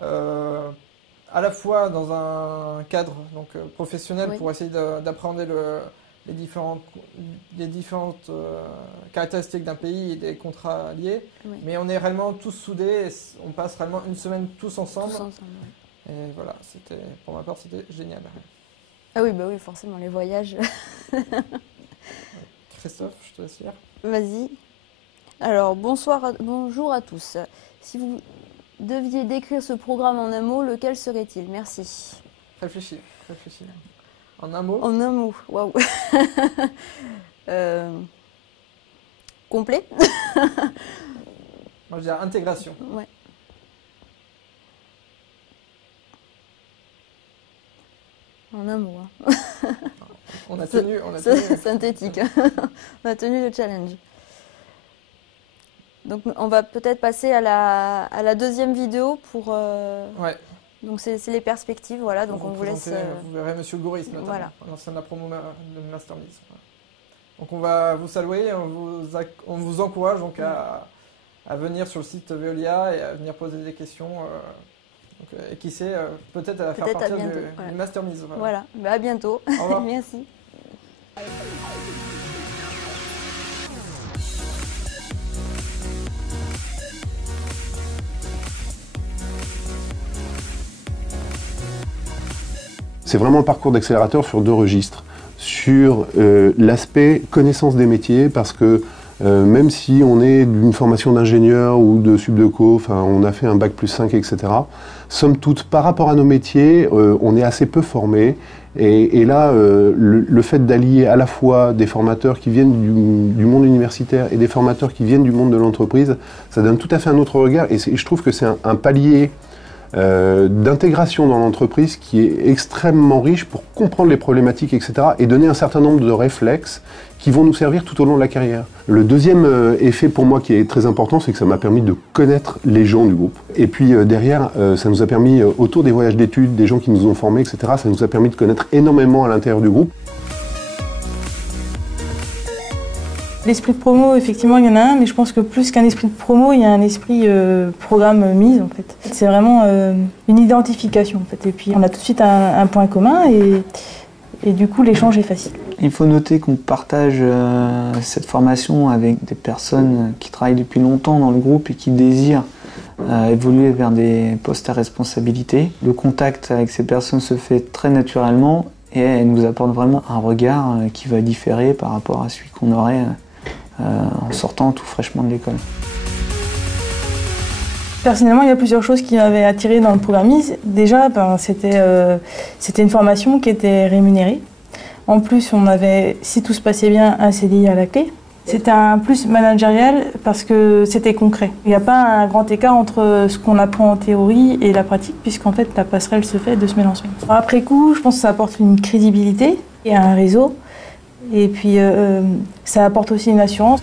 à la fois dans un cadre donc, professionnel pour essayer d'appréhender les différentes caractéristiques d'un pays et des contrats liés, mais on est réellement tous soudés, et on passe réellement une semaine tous ensemble. Et voilà, pour ma part, c'était génial. Ah oui, bah oui, forcément, les voyages. Christophe, je te laisse lire. Vas-y. Alors, bonjour à tous. Si vous deviez décrire ce programme en un mot, lequel serait-il? Merci. Réfléchis. En un mot? En un mot, waouh. Complet. Moi, je dirais intégration. Ouais. En un mot. Hein. On a tenu. Synthétique. On a tenu le challenge. Donc, on va peut-être passer à la deuxième vidéo pour. Ouais. Donc c'est les perspectives, voilà. Donc on vous laisse. Vous verrez Monsieur Gouris, notamment, voilà. l'ancien de la promo de Master Miss. Donc on va vous saluer, on vous encourage donc à venir sur le site Veolia et à venir poser des questions. Et qui sait, peut-être à faire partie du Master Miss. Voilà. Bah, à bientôt. Au revoir. Merci. C'est vraiment un parcours d'accélérateur sur deux registres. Sur l'aspect connaissance des métiers, parce que même si on est d'une formation d'ingénieur ou de subdeco, enfin on a fait un bac plus 5, etc., somme toute, par rapport à nos métiers, on est assez peu formés. Et là, le fait d'allier à la fois des formateurs qui viennent du monde universitaire et des formateurs qui viennent du monde de l'entreprise, ça donne tout à fait un autre regard. Et je trouve que c'est un palier d'intégration dans l'entreprise qui est extrêmement riche pour comprendre les problématiques, etc. et donner un certain nombre de réflexes qui vont nous servir tout au long de la carrière. Le deuxième effet pour moi qui est très important, c'est que ça m'a permis de connaître les gens du groupe. Et puis derrière, ça nous a permis, autour des voyages d'études, des gens qui nous ont formés, etc., ça nous a permis de connaître énormément à l'intérieur du groupe. L'esprit de promo, effectivement, il y en a un, mais je pense que plus qu'un esprit de promo, il y a un esprit programme mise, en fait. C'est vraiment une identification, en fait. Et puis, on a tout de suite un point commun et du coup, l'échange est facile. Il faut noter qu'on partage cette formation avec des personnes qui travaillent depuis longtemps dans le groupe et qui désirent évoluer vers des postes à responsabilité. Le contact avec ces personnes se fait très naturellement et elles nous apportent vraiment un regard qui va différer par rapport à celui qu'on aurait en sortant tout fraîchement de l'école. Personnellement, il y a plusieurs choses qui m'avaient attiré dans le programme MISE. Déjà, c'était une formation qui était rémunérée. En plus, on avait, si tout se passait bien, un CDI à la clé. C'était un plus managérial parce que c'était concret. Il n'y a pas un grand écart entre ce qu'on apprend en théorie et la pratique, puisqu'en fait, la passerelle se fait de semaine en semaine. Après coup, je pense que ça apporte une crédibilité et un réseau. Et puis, ça apporte aussi une assurance.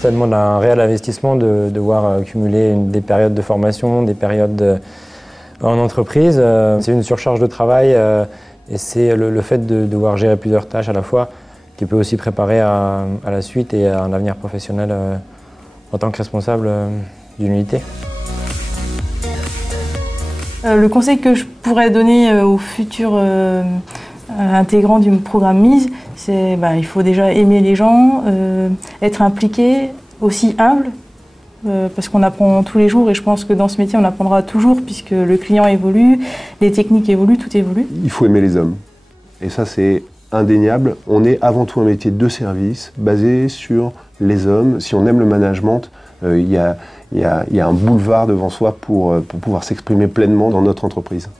Ça demande un réel investissement de devoir cumuler des périodes de formation, des périodes en entreprise. C'est une surcharge de travail et c'est le fait de devoir gérer plusieurs tâches à la fois qui peut aussi préparer à la suite et à un avenir professionnel en tant que responsable d'une unité. Le conseil que je pourrais donner aux futurs intégrants du programme MISE, c'est il faut déjà aimer les gens, être impliqué, aussi humble, parce qu'on apprend tous les jours et je pense que dans ce métier on apprendra toujours puisque le client évolue, les techniques évoluent, tout évolue. Il faut aimer les hommes et ça c'est indéniable. On est avant tout un métier de service basé sur les hommes. Si on aime le management, il y a un boulevard devant soi pour pouvoir s'exprimer pleinement dans notre entreprise.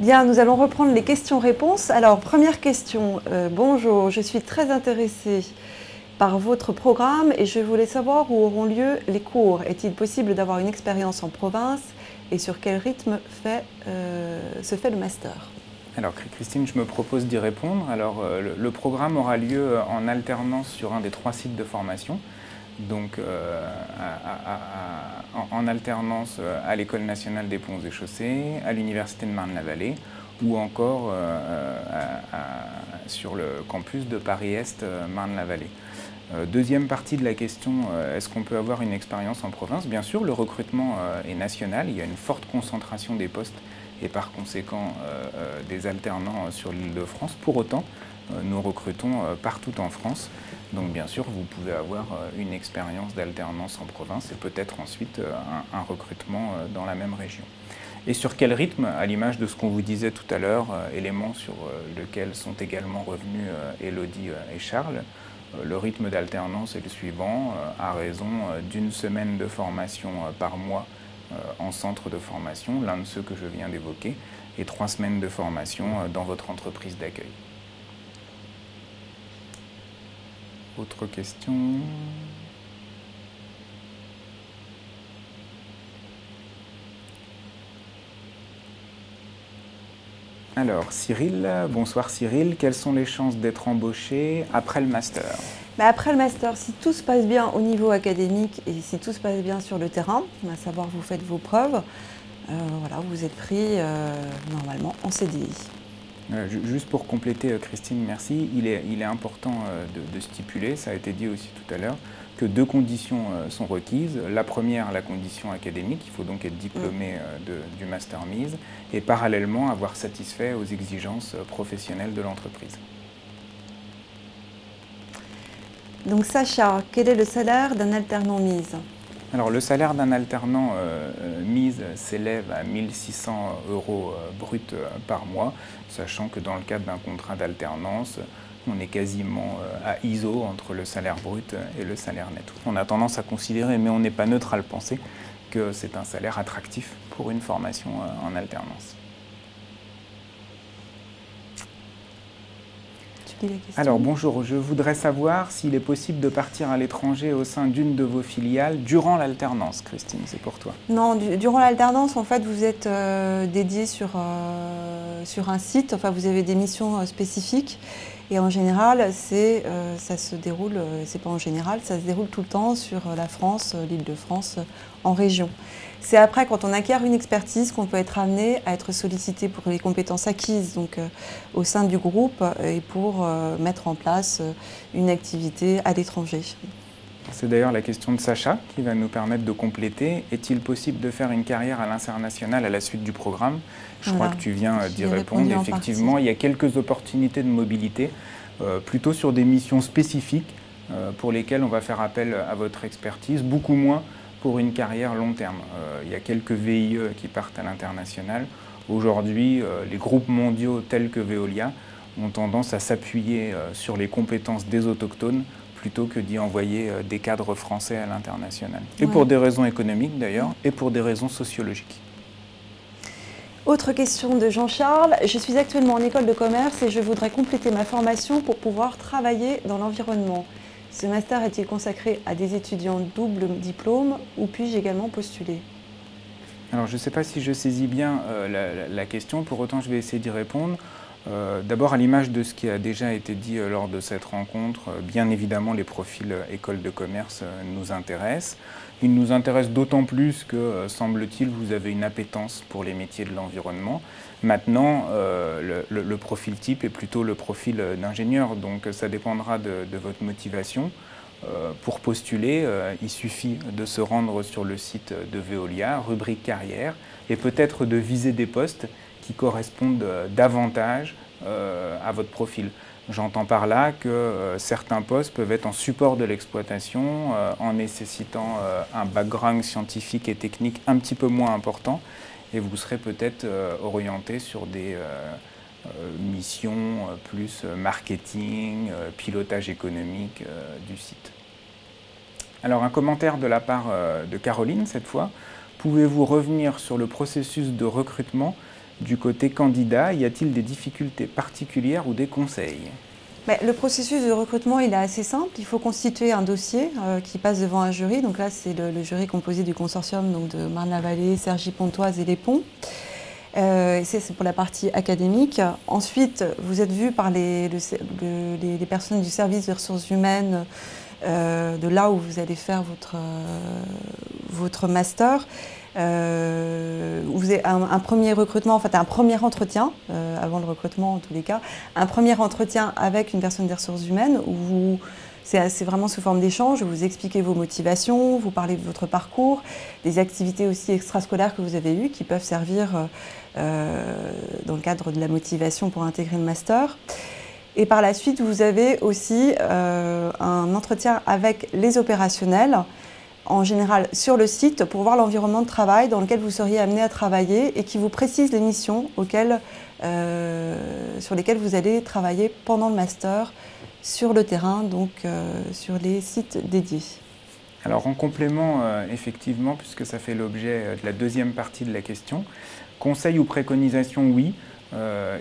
Bien, nous allons reprendre les questions-réponses. Alors, première question. Bonjour, je suis très intéressée par votre programme et je voulais savoir où auront lieu les cours. Est-il possible d'avoir une expérience en province et sur quel rythme se fait le master? Alors Christine, je me propose d'y répondre. Alors le programme aura lieu en alternance sur un des 3 sites de formation. Donc en alternance à l'École nationale des ponts et chaussées, à l'Université de Marne-la-Vallée ou encore sur le campus de Paris-Est Marne-la-Vallée. Deuxième partie de la question, est-ce qu'on peut avoir une expérience en province? Bien sûr, le recrutement est national, il y a une forte concentration des postes et par conséquent des alternants sur l'île de France. Pour autant, nous recrutons partout en France. Donc bien sûr, vous pouvez avoir une expérience d'alternance en province et peut-être ensuite un recrutement dans la même région. Et sur quel rythme? À l'image de ce qu'on vous disait tout à l'heure, élément sur lequel sont également revenus Élodie et Charles, le rythme d'alternance est le suivant, à raison d'une semaine de formation par mois en centre de formation, l'un de ceux que je viens d'évoquer, et 3 semaines de formation dans votre entreprise d'accueil. Autre question? Alors Cyril, bonsoir Cyril, quelles sont les chances d'être embauché après le master? Après le master, si tout se passe bien au niveau académique et si tout se passe bien sur le terrain, à savoir vous faites vos preuves, voilà, vous êtes pris normalement en CDI. Juste pour compléter, Christine, merci, il est important de stipuler, ça a été dit aussi tout à l'heure, que 2 conditions sont requises. La première, la condition académique, il faut donc être diplômé du Master MISE et parallèlement avoir satisfait aux exigences professionnelles de l'entreprise. Donc Sacha, quel est le salaire d'un alternant MISE? Alors le salaire d'un alternant MISE s'élève à 1 600 € brut par mois, sachant que dans le cadre d'un contrat d'alternance, on est quasiment à ISO entre le salaire brut et le salaire net. On a tendance à considérer, mais on n'est pas neutre à le penser, que c'est un salaire attractif pour une formation en alternance. Alors bonjour, je voudrais savoir s'il est possible de partir à l'étranger au sein d'une de vos filiales durant l'alternance. Christine, c'est pour toi. Non, durant l'alternance, en fait, vous êtes dédié sur un site, enfin vous avez des missions spécifiques et en général, ça se déroule, c'est pas en général, ça se déroule tout le temps sur la France, l'Île-de-France, en région. C'est après, quand on acquiert une expertise, qu'on peut être amené à être sollicité pour les compétences acquises donc, au sein du groupe et pour mettre en place une activité à l'étranger. C'est d'ailleurs la question de Sacha qui va nous permettre de compléter. Est-il possible de faire une carrière à l'international à la suite du programme? Je crois que tu viens d'y répondre. Effectivement, il y a quelques opportunités de mobilité, plutôt sur des missions spécifiques pour lesquelles on va faire appel à votre expertise, beaucoup moins pour une carrière long terme. Il y a quelques VIE qui partent à l'international. Aujourd'hui, les groupes mondiaux tels que Veolia ont tendance à s'appuyer sur les compétences des autochtones plutôt que d'y envoyer des cadres français à l'international. Et pour des raisons économiques d'ailleurs, et pour des raisons sociologiques. Autre question de Jean-Charles. Je suis actuellement en école de commerce et je voudrais compléter ma formation pour pouvoir travailler dans l'environnement. Ce master est-il consacré à des étudiants double diplôme ou puis-je également postuler? Alors je ne sais pas si je saisis bien la question, pour autant je vais essayer d'y répondre. D'abord, à l'image de ce qui a déjà été dit lors de cette rencontre, bien évidemment les profils école de commerce nous intéressent. Ils nous intéressent d'autant plus que, semble-t-il, vous avez une appétence pour les métiers de l'environnement. Maintenant, le profil type est plutôt le profil d'ingénieur, donc ça dépendra de votre motivation. Pour postuler, il suffit de se rendre sur le site de Veolia, rubrique carrière, et peut-être de viser des postes qui correspondent davantage à votre profil. J'entends par là que certains postes peuvent être en support de l'exploitation, en nécessitant un background scientifique et technique un petit peu moins important, et vous serez peut-être orienté sur des missions plus marketing, pilotage économique du site. Alors un commentaire de la part de Caroline cette fois. Pouvez-vous revenir sur le processus de recrutement du côté candidat? Y a-t-il des difficultés particulières ou des conseils? Le processus de recrutement il est assez simple. Il faut constituer un dossier qui passe devant un jury. Donc là, c'est le jury composé du consortium donc de Marne-la-Vallée, Cergy-Pontoise et Les Ponts. C'est pour la partie académique. Ensuite, vous êtes vu par les personnes du service des ressources humaines de là où vous allez faire votre master. Vous avez un premier recrutement, en fait un premier entretien, avant le recrutement en tous les cas, un premier entretien avec une personne des ressources humaines où c'est vraiment sous forme d'échange, vous expliquez vos motivations, vous parlez de votre parcours, des activités aussi extrascolaires que vous avez eues qui peuvent servir dans le cadre de la motivation pour intégrer le master. Et par la suite, vous avez aussi un entretien avec les opérationnels, en général sur le site, pour voir l'environnement de travail dans lequel vous seriez amené à travailler et qui vous précise les missions sur lesquelles vous allez travailler pendant le master sur le terrain, donc sur les sites dédiés. Alors en complément, effectivement, puisque ça fait l'objet de la deuxième partie de la question, conseil ou préconisation, oui.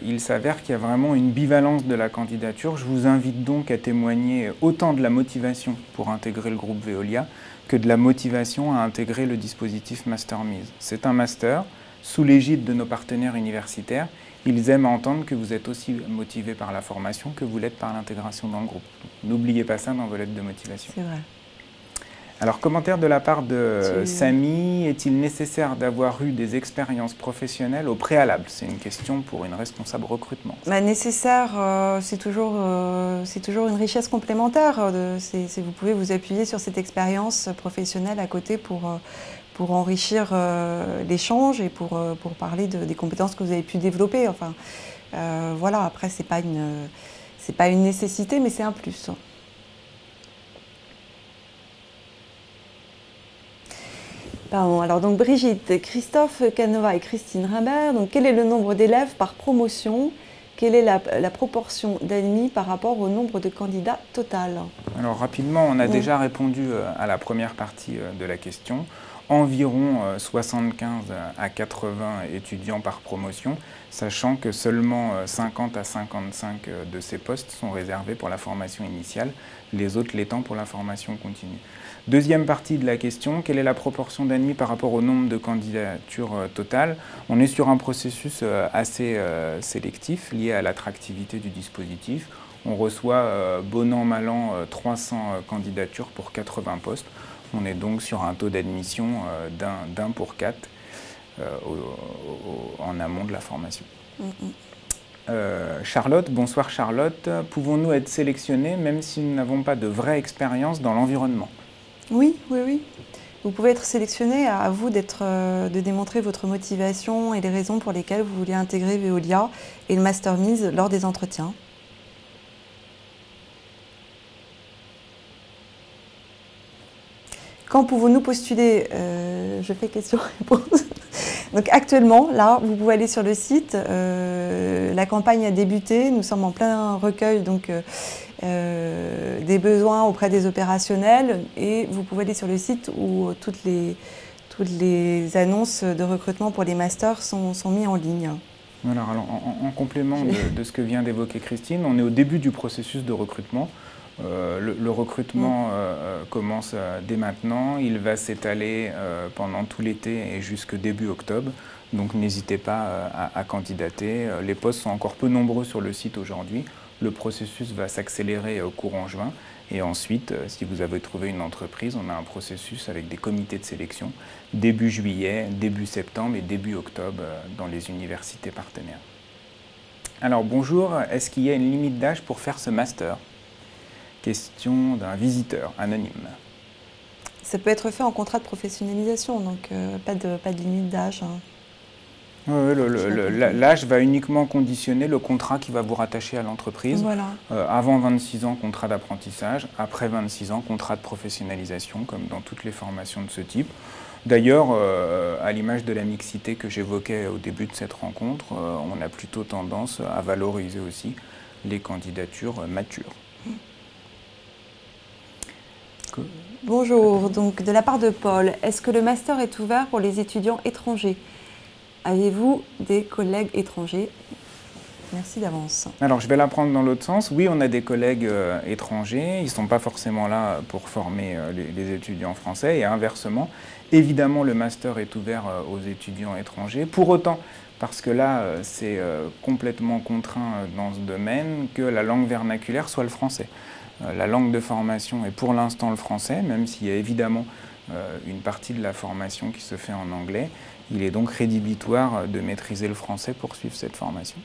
Il s'avère qu'il y a vraiment une bivalence de la candidature. Je vous invite donc à témoigner autant de la motivation pour intégrer le groupe Veolia que de la motivation à intégrer le dispositif Master Mise. C'est un master sous l'égide de nos partenaires universitaires. Ils aiment entendre que vous êtes aussi motivé par la formation que vous l'êtes par l'intégration dans le groupe. N'oubliez pas ça dans vos lettres de motivation. C'est vrai. Alors, commentaire de la part de Samy, est-il nécessaire d'avoir eu des expériences professionnelles au préalable? C'est une question pour une responsable recrutement. Nécessaire, c'est toujours une richesse complémentaire. Vous pouvez vous appuyer sur cette expérience professionnelle à côté pour enrichir l'échange et pour parler des compétences que vous avez pu développer. Enfin, voilà, après, c'est pas une nécessité, mais c'est un plus. Pardon, alors donc Brigitte, Christophe Canova et Christine Rimbert, donc quel est le nombre d'élèves par promotion? Quelle est la proportion d'admis par rapport au nombre de candidats total? Alors rapidement, on a déjà répondu à la première partie de la question. Environ 75 à 80 étudiants par promotion, sachant que seulement 50 à 55 de ces postes sont réservés pour la formation initiale, les autres l'étant pour la formation continue. Deuxième partie de la question, quelle est la proportion d'admis par rapport au nombre de candidatures totales? On est sur un processus assez sélectif, lié à l'attractivité du dispositif. On reçoit, bon an, mal an, 300 candidatures pour 80 postes. On est donc sur un taux d'admission d'un pour 4 en amont de la formation. Charlotte, bonsoir Charlotte. Pouvons-nous être sélectionnés même si nous n'avons pas de vraie expérience dans l'environnement? Oui, oui, oui. Vous pouvez être sélectionné, à vous de démontrer votre motivation et les raisons pour lesquelles vous voulez intégrer Veolia et le Master Mise lors des entretiens. Quand pouvons-nous postuler? Je fais question-réponse. Donc actuellement, là, vous pouvez aller sur le site. La campagne a débuté. Nous sommes en plein recueil des besoins auprès des opérationnels. Et vous pouvez aller sur le site où toutes les annonces de recrutement pour les masters sont mises en ligne. Voilà, alors en complément de ce que vient d'évoquer Christine, on est au début du processus de recrutement. Le recrutement commence dès maintenant, il va s'étaler pendant tout l'été et jusqu'au début octobre, donc n'hésitez pas à candidater. Les postes sont encore peu nombreux sur le site aujourd'hui, le processus va s'accélérer au courant juin et ensuite, si vous avez trouvé une entreprise, on a un processus avec des comités de sélection début juillet, début septembre et début octobre dans les universités partenaires. Alors bonjour, est-ce qu'il y a une limite d'âge pour faire ce master ? Question d'un visiteur anonyme. Ça peut être fait en contrat de professionnalisation, donc pas de limite d'âge. Hein. L'âge va uniquement conditionner le contrat qui va vous rattacher à l'entreprise. Voilà. Avant 26 ans, contrat d'apprentissage. Après 26 ans, contrat de professionnalisation, comme dans toutes les formations de ce type. D'ailleurs, à l'image de la mixité que j'évoquais au début de cette rencontre, on a plutôt tendance à valoriser aussi les candidatures matures. Bonjour, donc de la part de Paul, est-ce que le master est ouvert pour les étudiants étrangers? Avez-vous des collègues étrangers? Merci d'avance. Alors je vais la prendre dans l'autre sens. Oui, on a des collègues étrangers, ils ne sont pas forcément là pour former les étudiants français et inversement. Évidemment, le master est ouvert aux étudiants étrangers. Pour autant, parce que là, c'est complètement contraint dans ce domaine, que la langue vernaculaire soit le français. La langue de formation est pour l'instant le français, même s'il y a évidemment une partie de la formation qui se fait en anglais. Il est donc rédhibitoire de maîtriser le français pour suivre cette formation.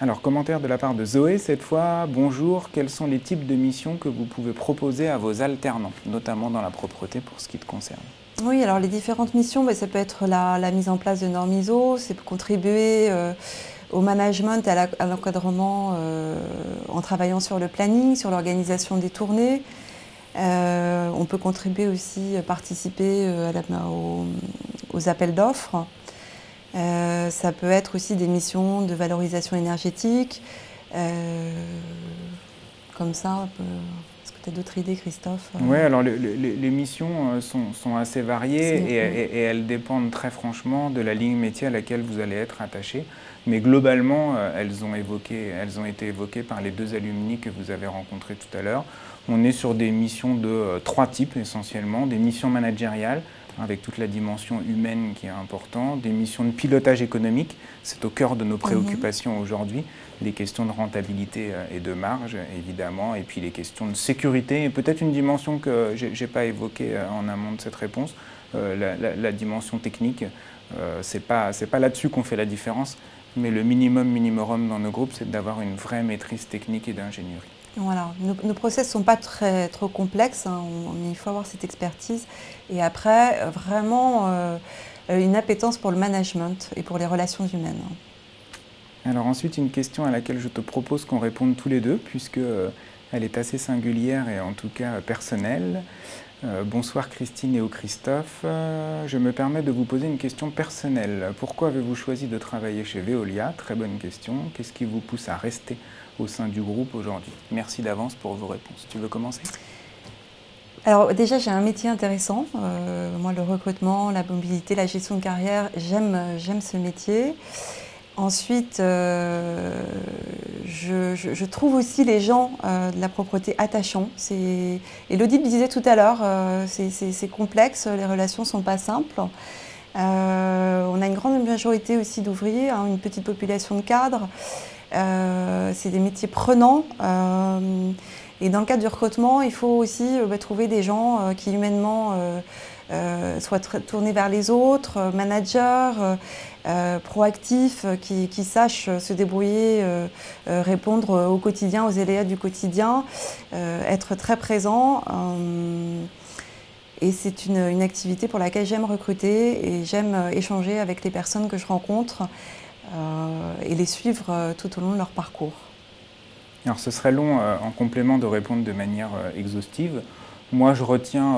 Alors, commentaire de la part de Zoé, cette fois. Bonjour, quels sont les types de missions que vous pouvez proposer à vos alternants, notamment dans la propreté pour ce qui te concerne? Oui, alors les différentes missions, ça peut être la mise en place de normes ISO, c'est contribuer au management et à l'encadrement en travaillant sur le planning, sur l'organisation des tournées. On peut contribuer aussi, participer aux appels d'offres. Ça peut être aussi des missions de valorisation énergétique. Comme ça, est-ce que tu as d'autres idées, Christophe? Oui, alors les missions sont assez variées et elles dépendent très franchement de la ligne métier à laquelle vous allez être attaché. Mais globalement, elles ont été évoquées par les deux alumni que vous avez rencontrés tout à l'heure. On est sur des missions de trois types essentiellement, des missions managériales, avec toute la dimension humaine qui est importante, des missions de pilotage économique, c'est au cœur de nos préoccupations aujourd'hui, les questions de rentabilité et de marge évidemment, et puis les questions de sécurité, et peut-être une dimension que je n'ai pas évoquée en amont de cette réponse, la dimension technique, c'est pas là-dessus qu'on fait la différence, mais le minimum dans nos groupes, c'est d'avoir une vraie maîtrise technique et d'ingénierie. Voilà, nos process ne sont pas trop complexes, hein, mais il faut avoir cette expertise. Et après, vraiment, une appétence pour le management et pour les relations humaines. Alors ensuite, une question à laquelle je te propose qu'on réponde tous les deux, puisque elle est assez singulière et en tout cas personnelle. Bonsoir Christine et Christophe. Je me permets de vous poser une question personnelle. Pourquoi avez-vous choisi de travailler chez Veolia? Très bonne question. Qu'est-ce qui vous pousse à rester au sein du groupe aujourd'hui? Merci d'avance pour vos réponses. Tu veux commencer? Alors déjà, j'ai un métier intéressant. Moi, le recrutement, la mobilité, la gestion de carrière, j'aime ce métier. Ensuite, je trouve aussi les gens de la propreté attachants. Elodie le disait tout à l'heure, c'est complexe, les relations ne sont pas simples. On a une grande majorité aussi d'ouvriers, hein, une petite population de cadres. C'est des métiers prenants. Et dans le cadre du recrutement, il faut aussi trouver des gens qui humainement soient tournés vers les autres, managers, proactifs, qui sachent se débrouiller, répondre au quotidien, aux aléas du quotidien, être très présents. Et c'est une activité pour laquelle j'aime recruter et j'aime échanger avec les personnes que je rencontre et les suivre tout au long de leur parcours. Alors ce serait long en complément de répondre de manière exhaustive. Moi je retiens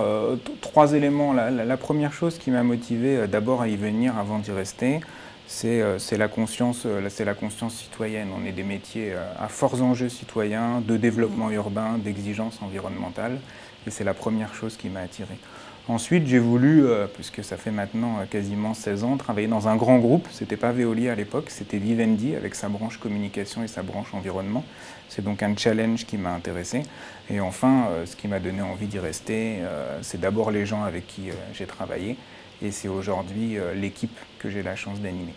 3 éléments. La première chose qui m'a motivé d'abord à y venir avant d'y rester, c'est la conscience citoyenne. On est des métiers à forts enjeux citoyens, de développement urbain, d'exigence environnementale. Et c'est la première chose qui m'a attiré. Ensuite, j'ai voulu, puisque ça fait maintenant quasiment 16 ans, travailler dans un grand groupe. Ce n'était pas Veolia à l'époque, c'était Vivendi avec sa branche communication et sa branche environnement. C'est donc un challenge qui m'a intéressé. Et enfin, ce qui m'a donné envie d'y rester, c'est d'abord les gens avec qui j'ai travaillé. Et c'est aujourd'hui l'équipe que j'ai la chance d'animer.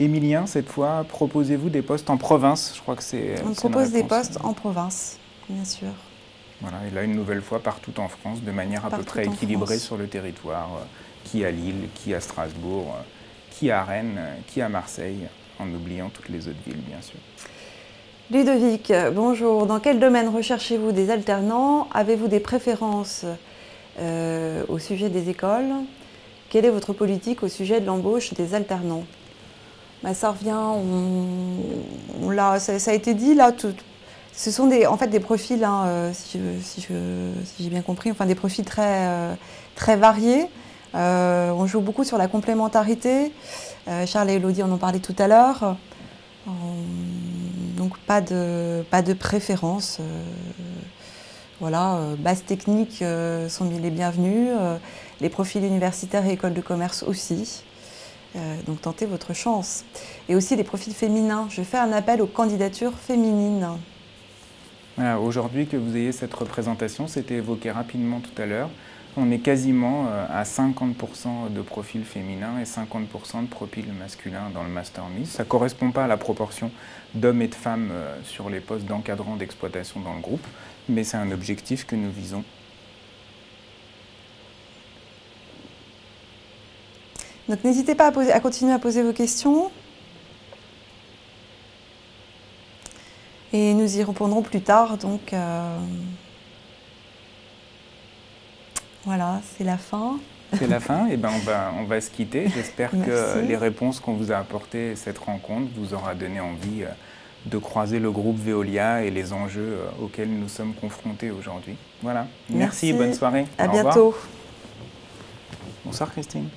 Émilien, cette fois, proposez-vous des postes en province? Je crois que c'est. On propose des postes en province, bien sûr. Voilà, et là, une nouvelle fois, partout en France, de manière à peu près équilibrée sur le territoire. Qui à Lille, qui à Strasbourg, qui à Rennes, qui à Marseille, en oubliant toutes les autres villes, bien sûr. Ludovic, bonjour. Dans quel domaine recherchez-vous des alternants? Avez-vous des préférences au sujet des écoles? Quelle est votre politique au sujet de l'embauche des alternants? Ça revient, ça a été dit là. Ce sont en fait des profils, si j'ai bien compris, enfin des profils très variés. On joue beaucoup sur la complémentarité. Charles et Elodie en ont parlé tout à l'heure. Donc pas de préférence. Voilà, bases techniques sont les bienvenues. Les profils universitaires et écoles de commerce aussi. Donc tentez votre chance. Et aussi les profils féminins. Je fais un appel aux candidatures féminines. Voilà, aujourd'hui, que vous ayez cette représentation, c'était évoqué rapidement tout à l'heure. On est quasiment à 50% de profils féminins et 50% de profils masculins dans le Master Miss. Ça ne correspond pas à la proportion d'hommes et de femmes sur les postes d'encadrant d'exploitation dans le groupe, mais c'est un objectif que nous visons. Donc n'hésitez pas à continuer à poser vos questions. Et nous y répondrons plus tard. Donc voilà, c'est la fin. C'est la fin, et on va se quitter. J'espère que les réponses qu'on vous a apportées à cette rencontre vous aura donné envie de croiser le groupe Veolia et les enjeux auxquels nous sommes confrontés aujourd'hui. Voilà, merci, bonne soirée. À bientôt. Bonsoir Christine.